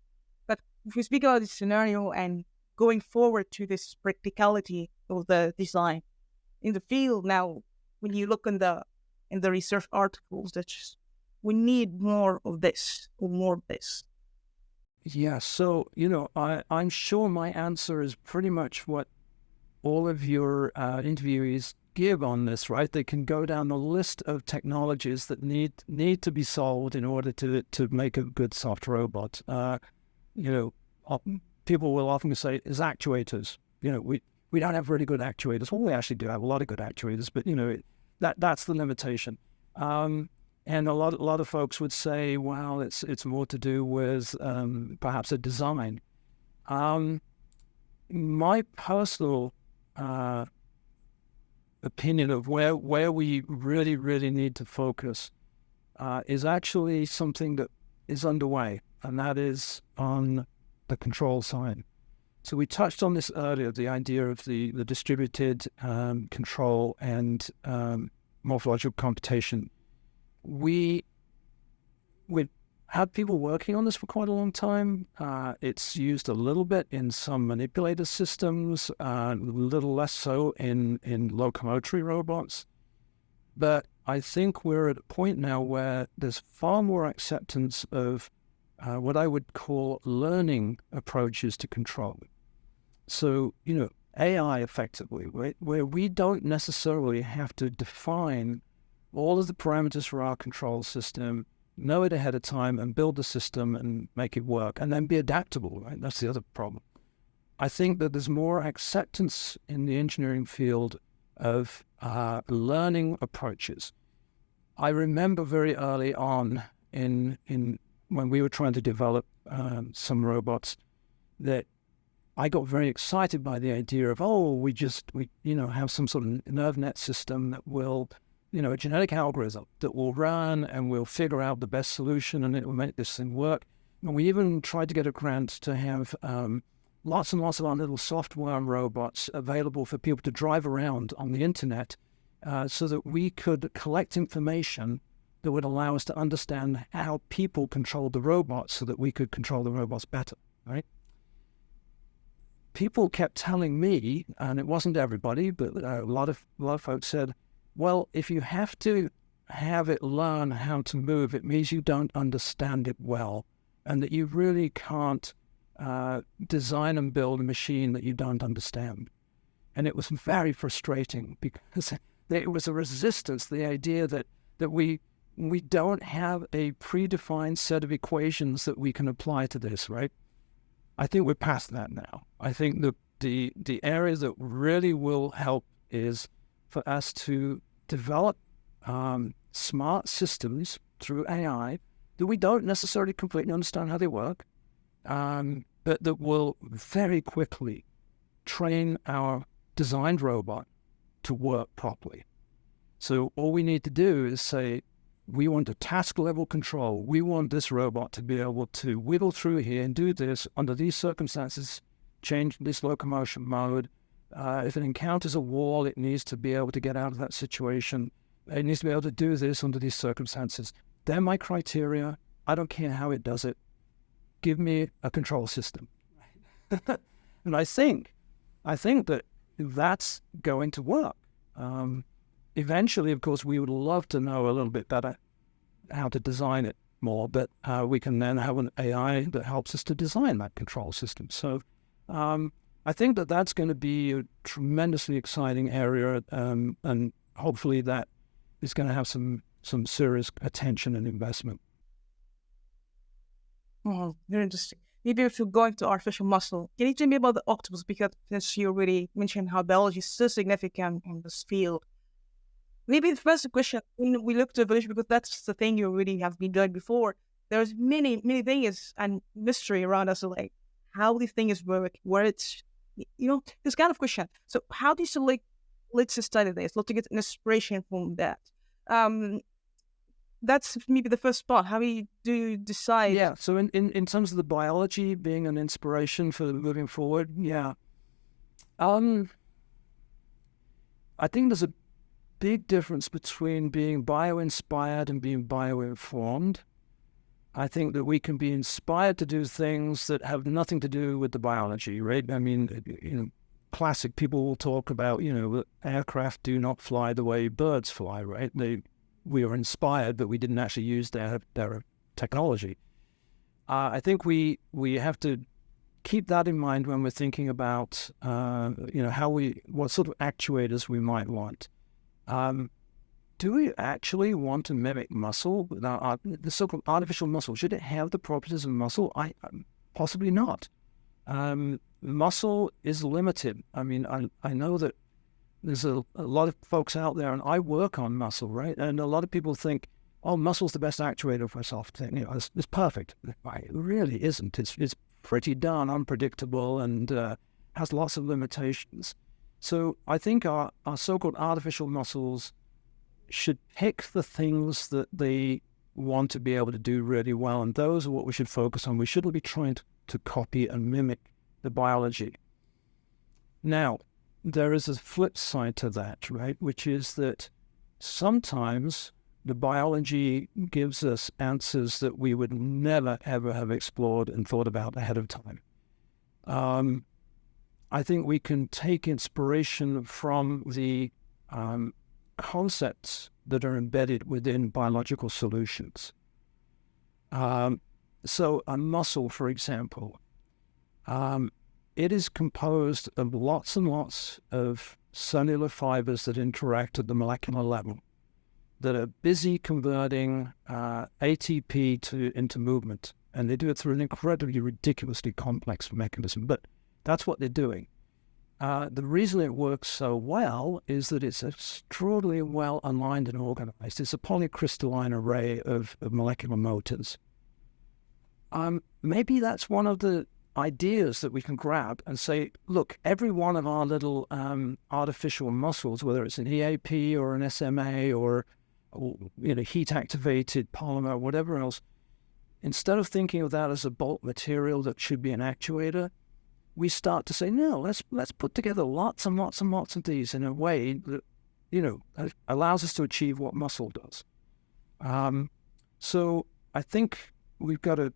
But if we speak about this scenario and going forward to this practicality of the design in the field now, when you look in the research articles, we need more of this or more of this. Yeah, so I'm sure my answer is pretty much what all of your interviewees give on this, right? They can go down the list of technologies that need to be solved in order to make a good soft robot. People will often say, "Is actuators? We don't have really good actuators." Well, we actually do have a lot of good actuators, but that's the limitation. And a lot of folks would say, "Well, it's more to do with perhaps a design." My personal opinion of where we really, really need to focus is actually something that is underway, and that is on the control side. So we touched on this earlier, the idea of the distributed control and morphological computation. We've had people working on this for quite a long time. It's used a little bit in some manipulator systems, a little less so in locomotory robots. But I think we're at a point now where there's far more acceptance of what I would call learning approaches to control. So, AI effectively, right, where we don't necessarily have to define all of the parameters for our control system, know it ahead of time and build the system and make it work and then be adaptable, right? That's the other problem. I think that there's more acceptance in the engineering field of learning approaches. I remember very early on in when we were trying to develop some robots that I got very excited by the idea of, we have some sort of nerve net system that will, a genetic algorithm that will run and we'll figure out the best solution and it will make this thing work. And we even tried to get a grant to have lots and lots of our little software robots available for people to drive around on the internet so that we could collect information that would allow us to understand how people control the robots so that we could control the robots better, right? People kept telling me, and it wasn't everybody, but a lot of folks said, well, if you have to have it learn how to move, it means you don't understand it well, and that you really can't design and build a machine that you don't understand. And it was very frustrating because there was a resistance, the idea that we don't have a predefined set of equations that we can apply to this, right? I think we're past that now. I think the area that really will help is for us to develop smart systems through AI that we don't necessarily completely understand how they work, but that will very quickly train our designed robot to work properly. So all we need to do is say, we want a task level control. We want this robot to be able to wiggle through here and do this under these circumstances, change this locomotion mode. If it encounters a wall, it needs to be able to get out of that situation. It needs to be able to do this under these circumstances. They're my criteria. I don't care how it does it. Give me a control system. And I think that that's going to work. Eventually, of course, we would love to know a little bit better how to design it more, but we can then have an AI that helps us to design that control system. So I think that that's going to be a tremendously exciting area, and hopefully that is going to have some serious attention and investment. Oh, very interesting. Maybe if you go into artificial muscle, can you tell me about the octopus? Because since you already mentioned how biology is so significant in this field, maybe the first question, when we look to evolution, because that's the thing you really have been doing before, there's many, many things and mystery around us, like how these things work, where it's, this kind of question. So how do you select, let's study this, let's get inspiration from that. That's maybe the first part. How do you decide? Yeah, so in terms of the biology being an inspiration for moving forward, yeah. I think there's a big difference between being bio-inspired and being bio-informed. I think that we can be inspired to do things that have nothing to do with the biology, right? I mean, classic people will talk about, aircraft do not fly the way birds fly, right? We were inspired, but we didn't actually use their technology. I think we have to keep that in mind when we're thinking about, what sort of actuators we might want. Do we actually want to mimic muscle? The so-called artificial muscle, should it have the properties of muscle? Possibly not. Muscle is limited. I mean, I know that there's a lot of folks out there, and I work on muscle, right? And a lot of people think, oh, muscle's the best actuator for soft. It's perfect. It really isn't. It's pretty darn unpredictable and has lots of limitations. So I think our so-called artificial muscles should pick the things that they want to be able to do really well, and those are what we should focus on. We shouldn't be trying to copy and mimic the biology. Now, there is a flip side to that, right? Which is that sometimes the biology gives us answers that we would never, ever have explored and thought about ahead of time. I think we can take inspiration from the concepts that are embedded within biological solutions. So a muscle, for example, it is composed of lots and lots of cellular fibers that interact at the molecular level, that are busy converting ATP into movement. And they do it through an incredibly, ridiculously complex mechanism, but that's what they're doing. The reason it works so well is that it's extraordinarily well aligned and organized. It's a polycrystalline array of molecular motors. Maybe that's one of the ideas that we can grab and say, look, every one of our little artificial muscles, whether it's an EAP or an SMA or heat-activated polymer, whatever else, instead of thinking of that as a bulk material that should be an actuator, we start to say, no, let's put together lots and lots and lots of these in a way that, allows us to achieve what muscle does. So I think we've got to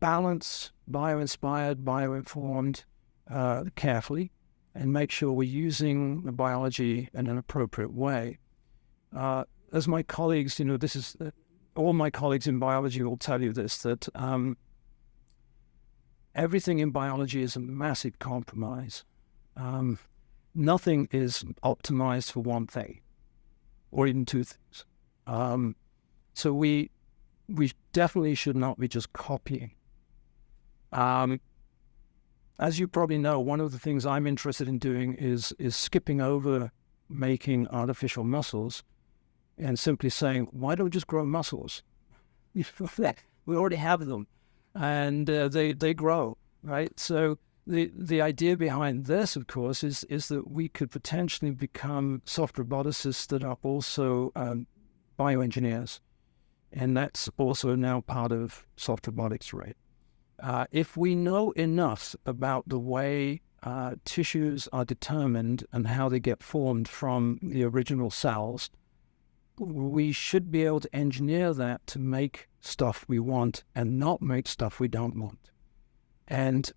balance bio-inspired, bio-informed carefully and make sure we're using the biology in an appropriate way. As my colleagues, this is, all my colleagues in biology will tell you this, that everything in biology is a massive compromise. Nothing is optimized for one thing, or even two things. So we definitely should not be just copying. As you probably know, one of the things I'm interested in doing is skipping over making artificial muscles and simply saying, why don't we just grow muscles? We already have them, and they grow, right? So the idea behind this, of course, is that we could potentially become soft roboticists that are also bioengineers, and that's also now part of soft robotics, right? If we know enough about the way tissues are determined and how they get formed from the original cells, we should be able to engineer that to make stuff we want and not make stuff we don't want. And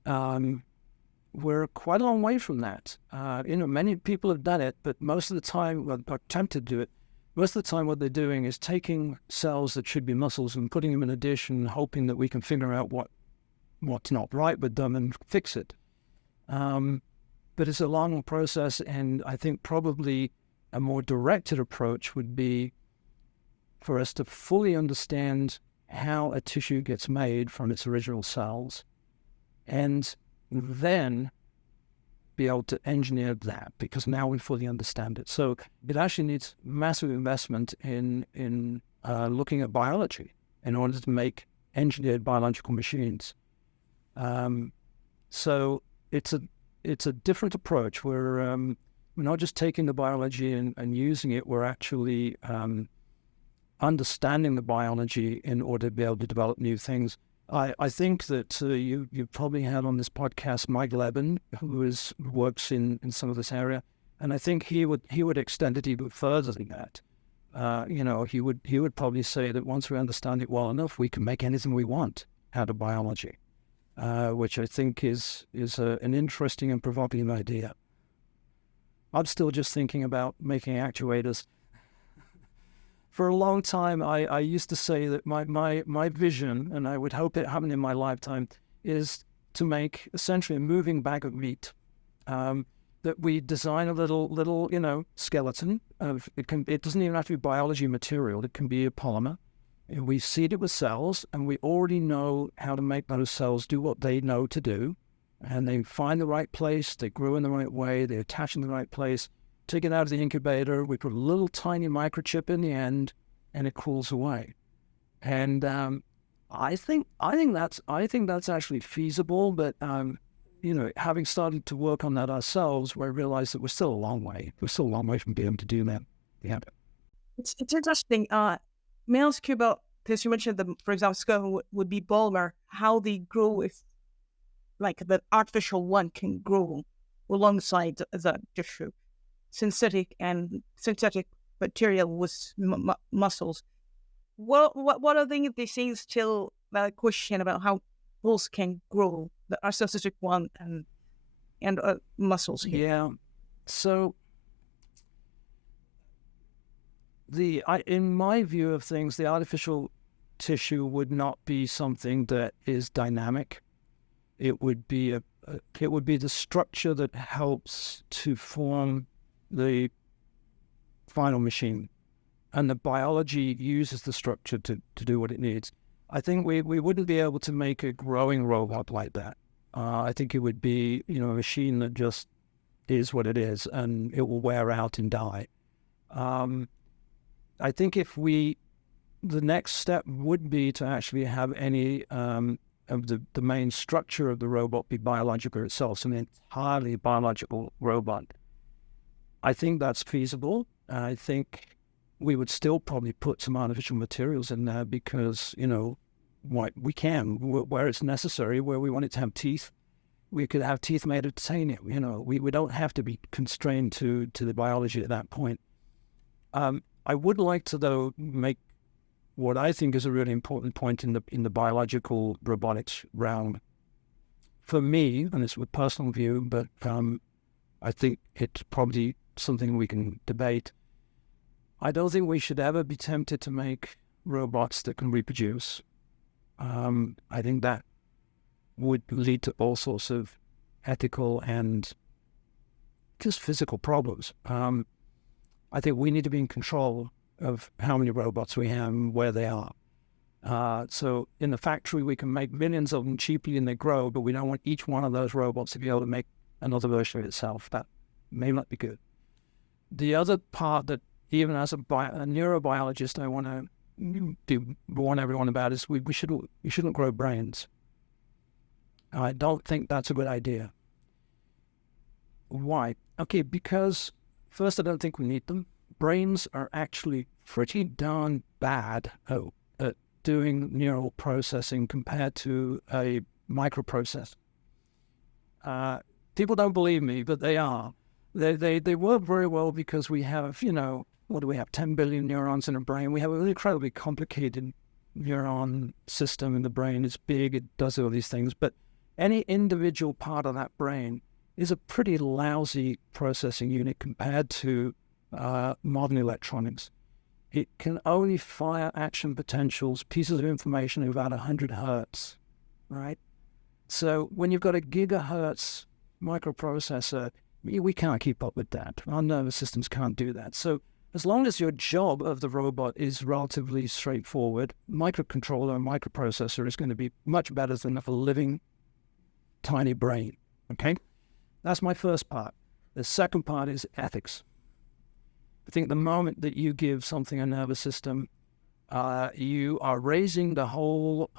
we're quite a long way from that. Many people have done it, but most of the time, well, attempted to do it. Most of the time, what they're doing is taking cells that should be muscles and putting them in a dish and hoping that we can figure out what's not right with them and fix it. But it's a long process, and I think probably a more directed approach would be for us to fully understand how a tissue gets made from its original cells, and then be able to engineer that, because now we fully understand it. So it actually needs massive investment in looking at biology in order to make engineered biological machines. So it's a different approach. We're not just taking the biology and using it. We're actually understanding the biology in order to be able to develop new things. I think that you've probably had on this podcast Mike Leben, who works in some of this area, and I think he would extend it even further than that. He would probably say that once we understand it well enough, we can make anything we want out of biology, which I think is an interesting and provocative idea. I'm still just thinking about making actuators. For a long time, I used to say that my vision, and I would hope it happened in my lifetime, is to make essentially a moving bag of meat. That we design a little skeleton of it. It doesn't even have to be biology material. It can be a polymer. And we seed it with cells, and we already know how to make those cells do what they know to do. And they find the right place, they grow in the right way, they attach in the right place. Take it out of the incubator, we put a little tiny microchip in the end, and it cools away. And I think that's actually feasible. But having started to work on that ourselves, we realized that we're still a long way. We're still a long way from being able to do that. Yeah, it's interesting. May I ask you about this? You mentioned for example, skeleton would be polymer. How they grow, if like the artificial one can grow alongside the tissue. Synthetic material with muscles. What are these things still a question about how bulls can grow, the synthetic one and muscles here? Yeah. So in my view of things, the artificial tissue would not be something that is dynamic. It would be the structure that helps to form the final machine, and the biology uses the structure to do what it needs. I think we wouldn't be able to make a growing robot like that. I think it would be a machine that just is what it is, and it will wear out and die. I think the next step would be to actually have any of the main structure of the robot be biological itself, so an entirely biological robot. I think that's feasible. I think we would still probably put some artificial materials in there because, we can, where it's necessary, where we want it to have teeth. We could have teeth made of titanium. We don't have to be constrained to the biology at that point. I would like to, though, make what I think is a really important point in the biological robotics realm. For me, and it's a personal view, but I think it's probably something we can debate. I don't think we should ever be tempted to make robots that can reproduce. I think that would lead to all sorts of ethical and just physical problems. I think we need to be in control of how many robots we have and where they are. So in the factory, we can make millions of them cheaply and they grow, but we don't want each one of those robots to be able to make another version of itself. That may not be good. The other part that even as a neurobiologist, I want to warn everyone about is we shouldn't grow brains. I don't think that's a good idea. Why? Okay, because first, I don't think we need them. Brains are actually pretty darn bad at doing neural processing compared to a microprocessor. People don't believe me, but they are. They work very well because we have, what do we have, 10 billion neurons in a brain. We have an incredibly complicated neuron system in the brain. It's big, it does all these things, but any individual part of that brain is a pretty lousy processing unit compared to modern electronics. It can only fire action potentials, pieces of information at about 100 hertz, right? So when you've got a gigahertz microprocessor, we can't keep up with that. Our nervous systems can't do that. So as long as your job of the robot is relatively straightforward, microcontroller and microprocessor is going to be much better than a living tiny brain, okay? That's my first part. The second part is ethics. I think the moment that you give something a nervous system, you are raising the whole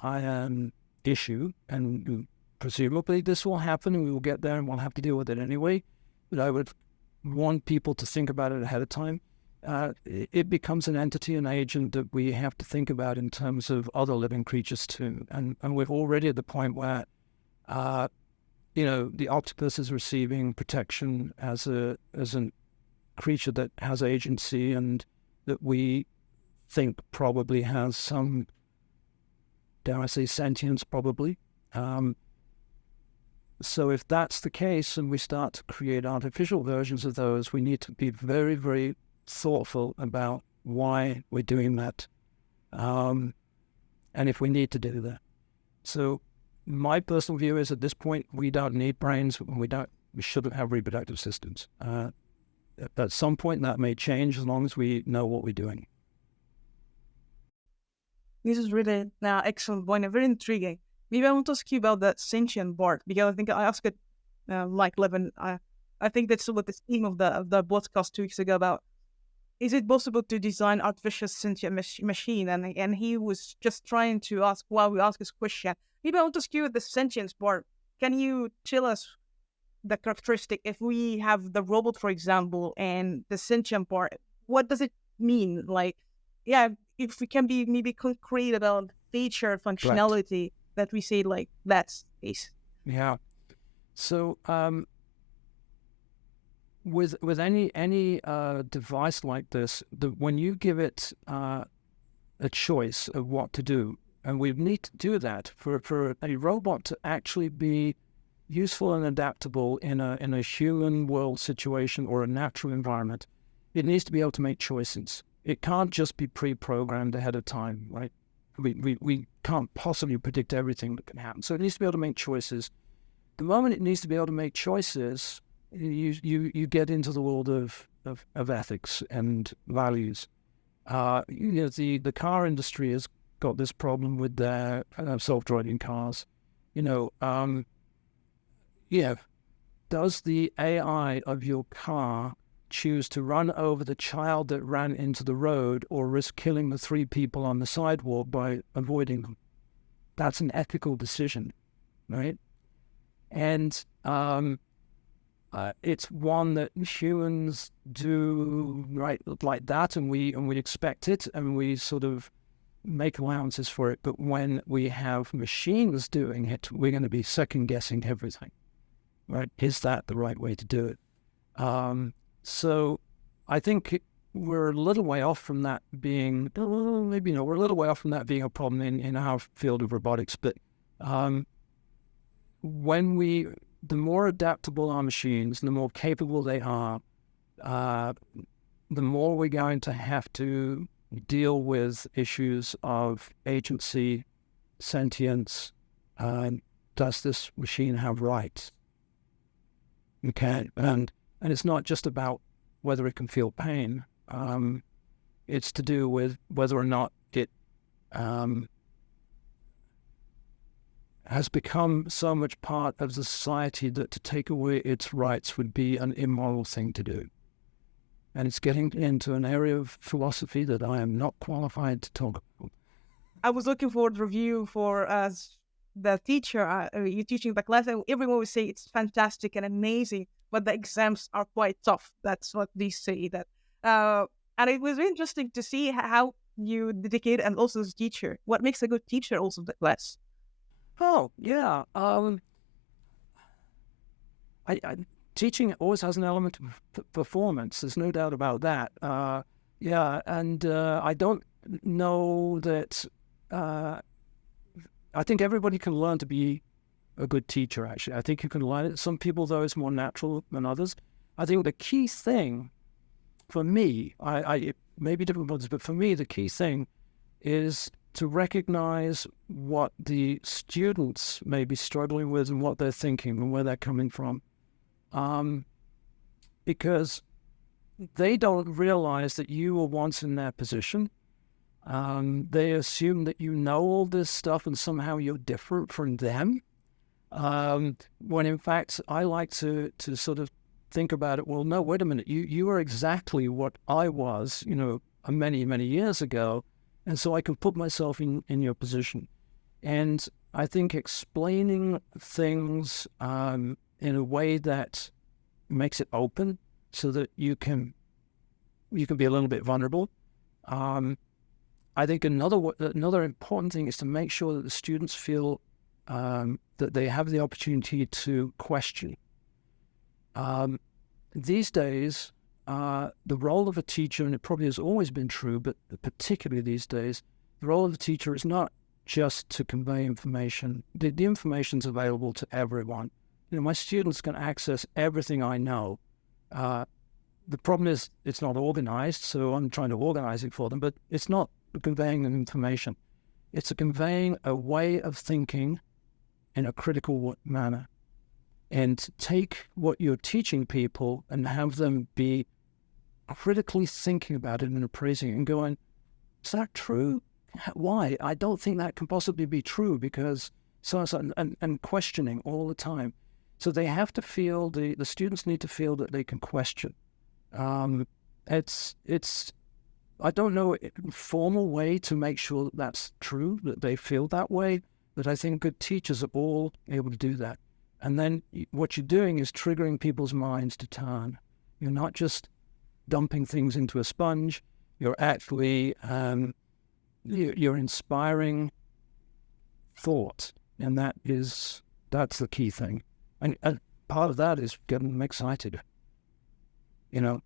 issue, and presumably this will happen and we will get there and we'll have to deal with it anyway. But I would want people to think about it ahead of time. It becomes an entity, an agent that we have to think about in terms of other living creatures too. And we're already at the point where the octopus is receiving protection as a creature that has agency and that we think probably has some, dare I say, sentience probably. So if that's the case and we start to create artificial versions of those, we need to be very, very thoughtful about why we're doing that, and if we need to do that. So my personal view is at this point, we don't need brains. We shouldn't have reproductive systems. At some point that may change as long as we know what we're doing. This is really an excellent point and very intriguing. Maybe I want to ask you about that sentient part, because I think I asked it like Levin. I think that's what the theme of the podcast 2 weeks ago about, is it possible to design artificial sentient machine? And he was just trying to ask why we ask this question. Maybe I want to ask you the sentience part. Can you tell us the characteristic, if we have the robot, for example, and the sentient part, what does it mean? Like, if we can be maybe concrete about feature, functionality, that we say like that's it. Yeah. So with any device like this, when you give it a choice of what to do, and we need to do that for a robot to actually be useful and adaptable in a human world situation or a natural environment, it needs to be able to make choices. It can't just be pre-programmed ahead of time, right? We can't possibly predict everything that can happen. So it needs to be able to make choices. The moment it needs to be able to make choices, you get into the world of ethics and values. The car industry has got this problem with their self-driving cars. Does the AI of your car choose to run over the child that ran into the road or risk killing the 3 people on the sidewalk by avoiding them? That's an ethical decision, right? And it's one that humans do right like that, and we expect it, and we sort of make allowances for it. But when we have machines doing it, we're going to be second-guessing everything, right? Is that the right way to do it? So I think we're a little way off from that being, we're a little way off from that being a problem in our field of robotics. But the more adaptable our machines, the more capable they are, the more we're going to have to deal with issues of agency, sentience, does this machine have rights? Okay, and it's not just about whether it can feel pain. It's to do with whether or not it has become so much part of the society that to take away its rights would be an immoral thing to do. And it's getting into an area of philosophy that I am not qualified to talk about. I was looking for the review for as the teacher. You teaching the class, and everyone would say it's fantastic and amazing, but the exams are quite tough. That's what they say. That and it was interesting to see how you dedicate, and also as a teacher, what makes a good teacher also the class. Oh, yeah. Teaching always has an element of performance. There's no doubt about that. Yeah, and I don't know that. I think everybody can learn to be a good teacher, actually. I think you can learn it. Some people, though, it's more natural than others. I think the key thing for me, it may be different for others, but for me, the key thing is to recognize what the students may be struggling with and what they're thinking and where they're coming from. Because they don't realize that you were once in their position. They assume that you know all this stuff and somehow you're different from them. When in fact, I like to sort of think about it. Well, no, wait a minute. You are exactly what I was, many, many years ago. And so I can put myself in your position. And I think explaining things in a way that makes it open so that you can be a little bit vulnerable. I think another important thing is to make sure that the students feel that they have the opportunity to question. These days, the role of a teacher, and it probably has always been true, but particularly these days, the role of the teacher is not just to convey information. The information's available to everyone. My students can access everything I know. The problem is it's not organized, so I'm trying to organize it for them, but it's not conveying them information. It's conveying a way of thinking in a critical manner. And take what you're teaching people and have them be critically thinking about it and appraising it and going, is that true? Why? I don't think that can possibly be true because and questioning all the time. So they have to feel, the students need to feel that they can question. It's I don't know a formal way to make sure that that's true, that they feel that way, but I think good teachers are all able to do that. And then what you're doing is triggering people's minds to turn. You're not just dumping things into a sponge. You're actually you're inspiring thought, and that's the key thing. And part of that is getting them excited. And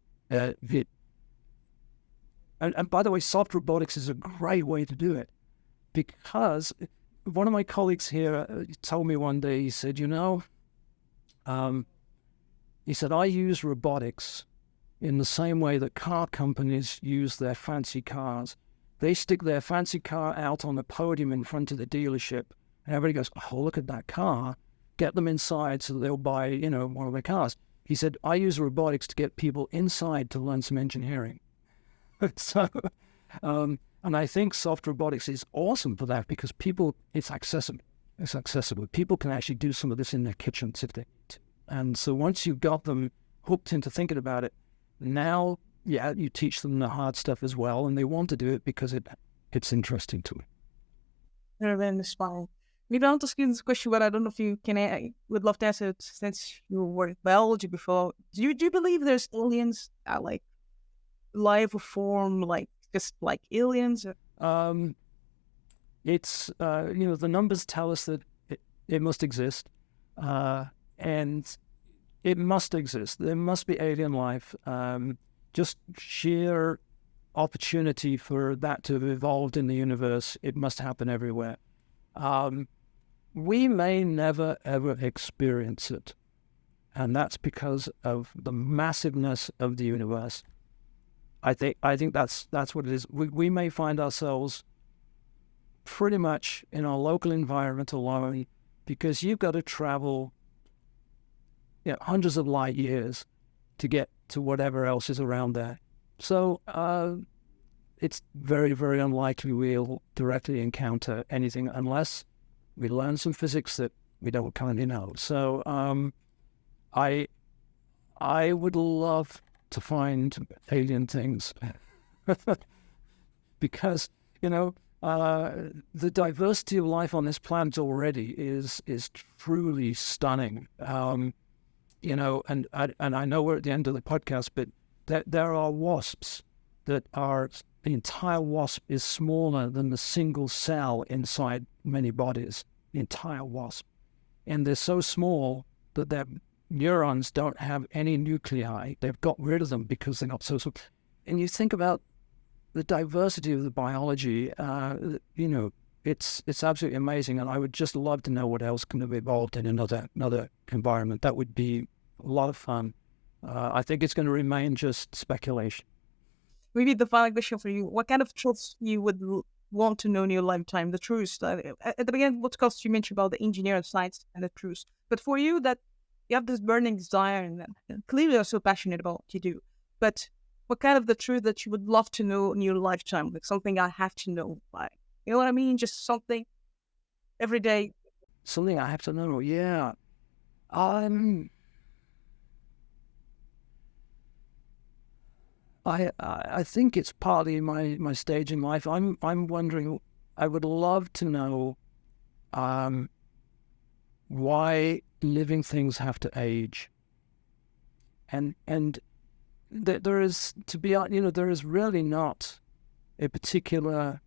by the way, soft robotics is a great way to do it, because one of my colleagues here told me one day, he said, I use robotics in the same way that car companies use their fancy cars. They stick their fancy car out on the podium in front of the dealership, and everybody goes, oh, look at that car. Get them inside so that they'll buy, one of their cars. He said, I use robotics to get people inside to learn some engineering. So, and I think soft robotics is awesome for that because it's accessible. It's accessible. People can actually do some of this in their kitchens if they need to. And so once you've got them hooked into thinking about it, now, you teach them the hard stuff as well, and they want to do it because it's interesting to them. Very inspiring. Maybe I'll ask you this question, but I don't know if you can. I would love to answer it since you were in biology before. Do you believe there's aliens, like life form, like just like aliens? It's the numbers tell us that it must exist, and it must exist. There must be alien life. Just sheer opportunity for that to have evolved in the universe. It must happen everywhere. We may never ever experience it, and that's because of the massiveness of the universe. I think that's what it is. We may find ourselves pretty much in our local environment alone, because you've got to travel hundreds of light years to get to whatever else is around there. So it's very, very unlikely we'll directly encounter anything unless we learn some physics that we don't currently know. So I would love to find alien things because the diversity of life on this planet already is truly stunning. And I know we're at the end of the podcast, but there are wasps that are, the entire wasp is smaller than the single cell inside many bodies, the entire wasp. And they're so small that their neurons don't have any nuclei. They've got rid of them because they're not so small. And you think about the diversity of the biology, it's absolutely amazing. And I would just love to know what else can have evolved in another environment. That would be a lot of fun. I think it's going to remain just speculation. Maybe the final question for you: what kind of truths you would want to know in your lifetime? The truths. At the beginning of the podcast, you mentioned about the engineer of science and the truths. But for you, that you have this burning desire and clearly you're so passionate about what you do. But what kind of the truth that you would love to know in your lifetime? Like something I have to know. Like, you know what I mean? Just something every day. Something I have to know. Yeah. I think it's partly my stage in life. I'm wondering. I would love to know why living things have to age, and there is, to be there is really not a particular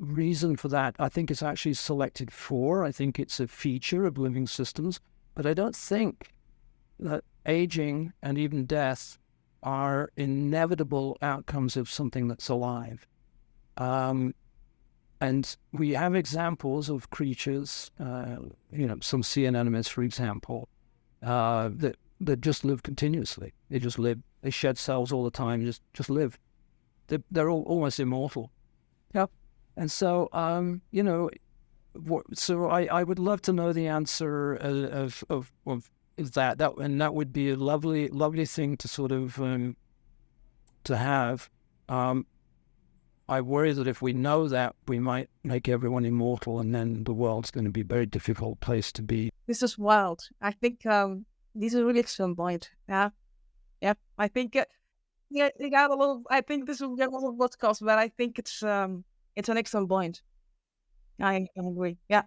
reason for that. I think it's actually selected for. I think it's a feature of living systems, but I don't think that aging and even death are inevitable outcomes of something that's alive. And we have examples of creatures, some sea anemones, for example, that just live continuously. They just live. They shed cells all the time. Just live. They're all almost immortal. Yeah. And so, so I would love to know the answer of that. And that would be a lovely thing to sort of to have. I worry that if we know that, we might make everyone immortal, and then the world's going to be a very difficult place to be. This is wild. I think this is a really excellent point. Yeah. I think you got a little. I think this will get a little podcast, but I think it's an excellent point. I agree. Yeah.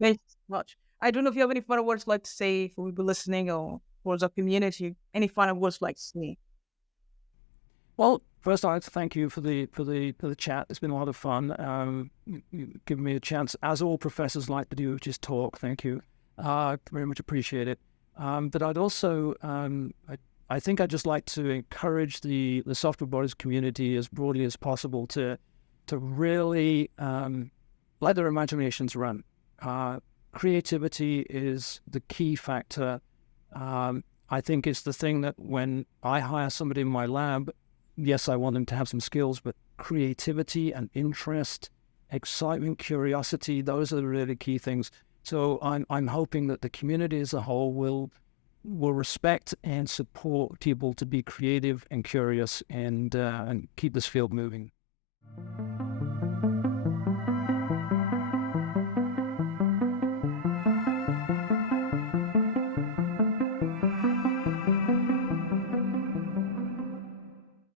Thank you so much. I don't know if you have any final words like to say for people listening or towards our community. Any final words like to say? Well, first I'd like to thank you for the chat. It's been a lot of fun. You've given me a chance, as all professors like to do, just talk. Thank you. Very much appreciate it. But I'd also, I think I'd just like to encourage the soft robotics community as broadly as possible to really let their imaginations run. Creativity is the key factor. I think it's the thing that when I hire somebody in my lab, yes, I want them to have some skills, but creativity and interest, excitement, curiosity, those are the really key things. So I'm hoping that the community as a whole will respect and support people to be creative and curious and keep this field moving.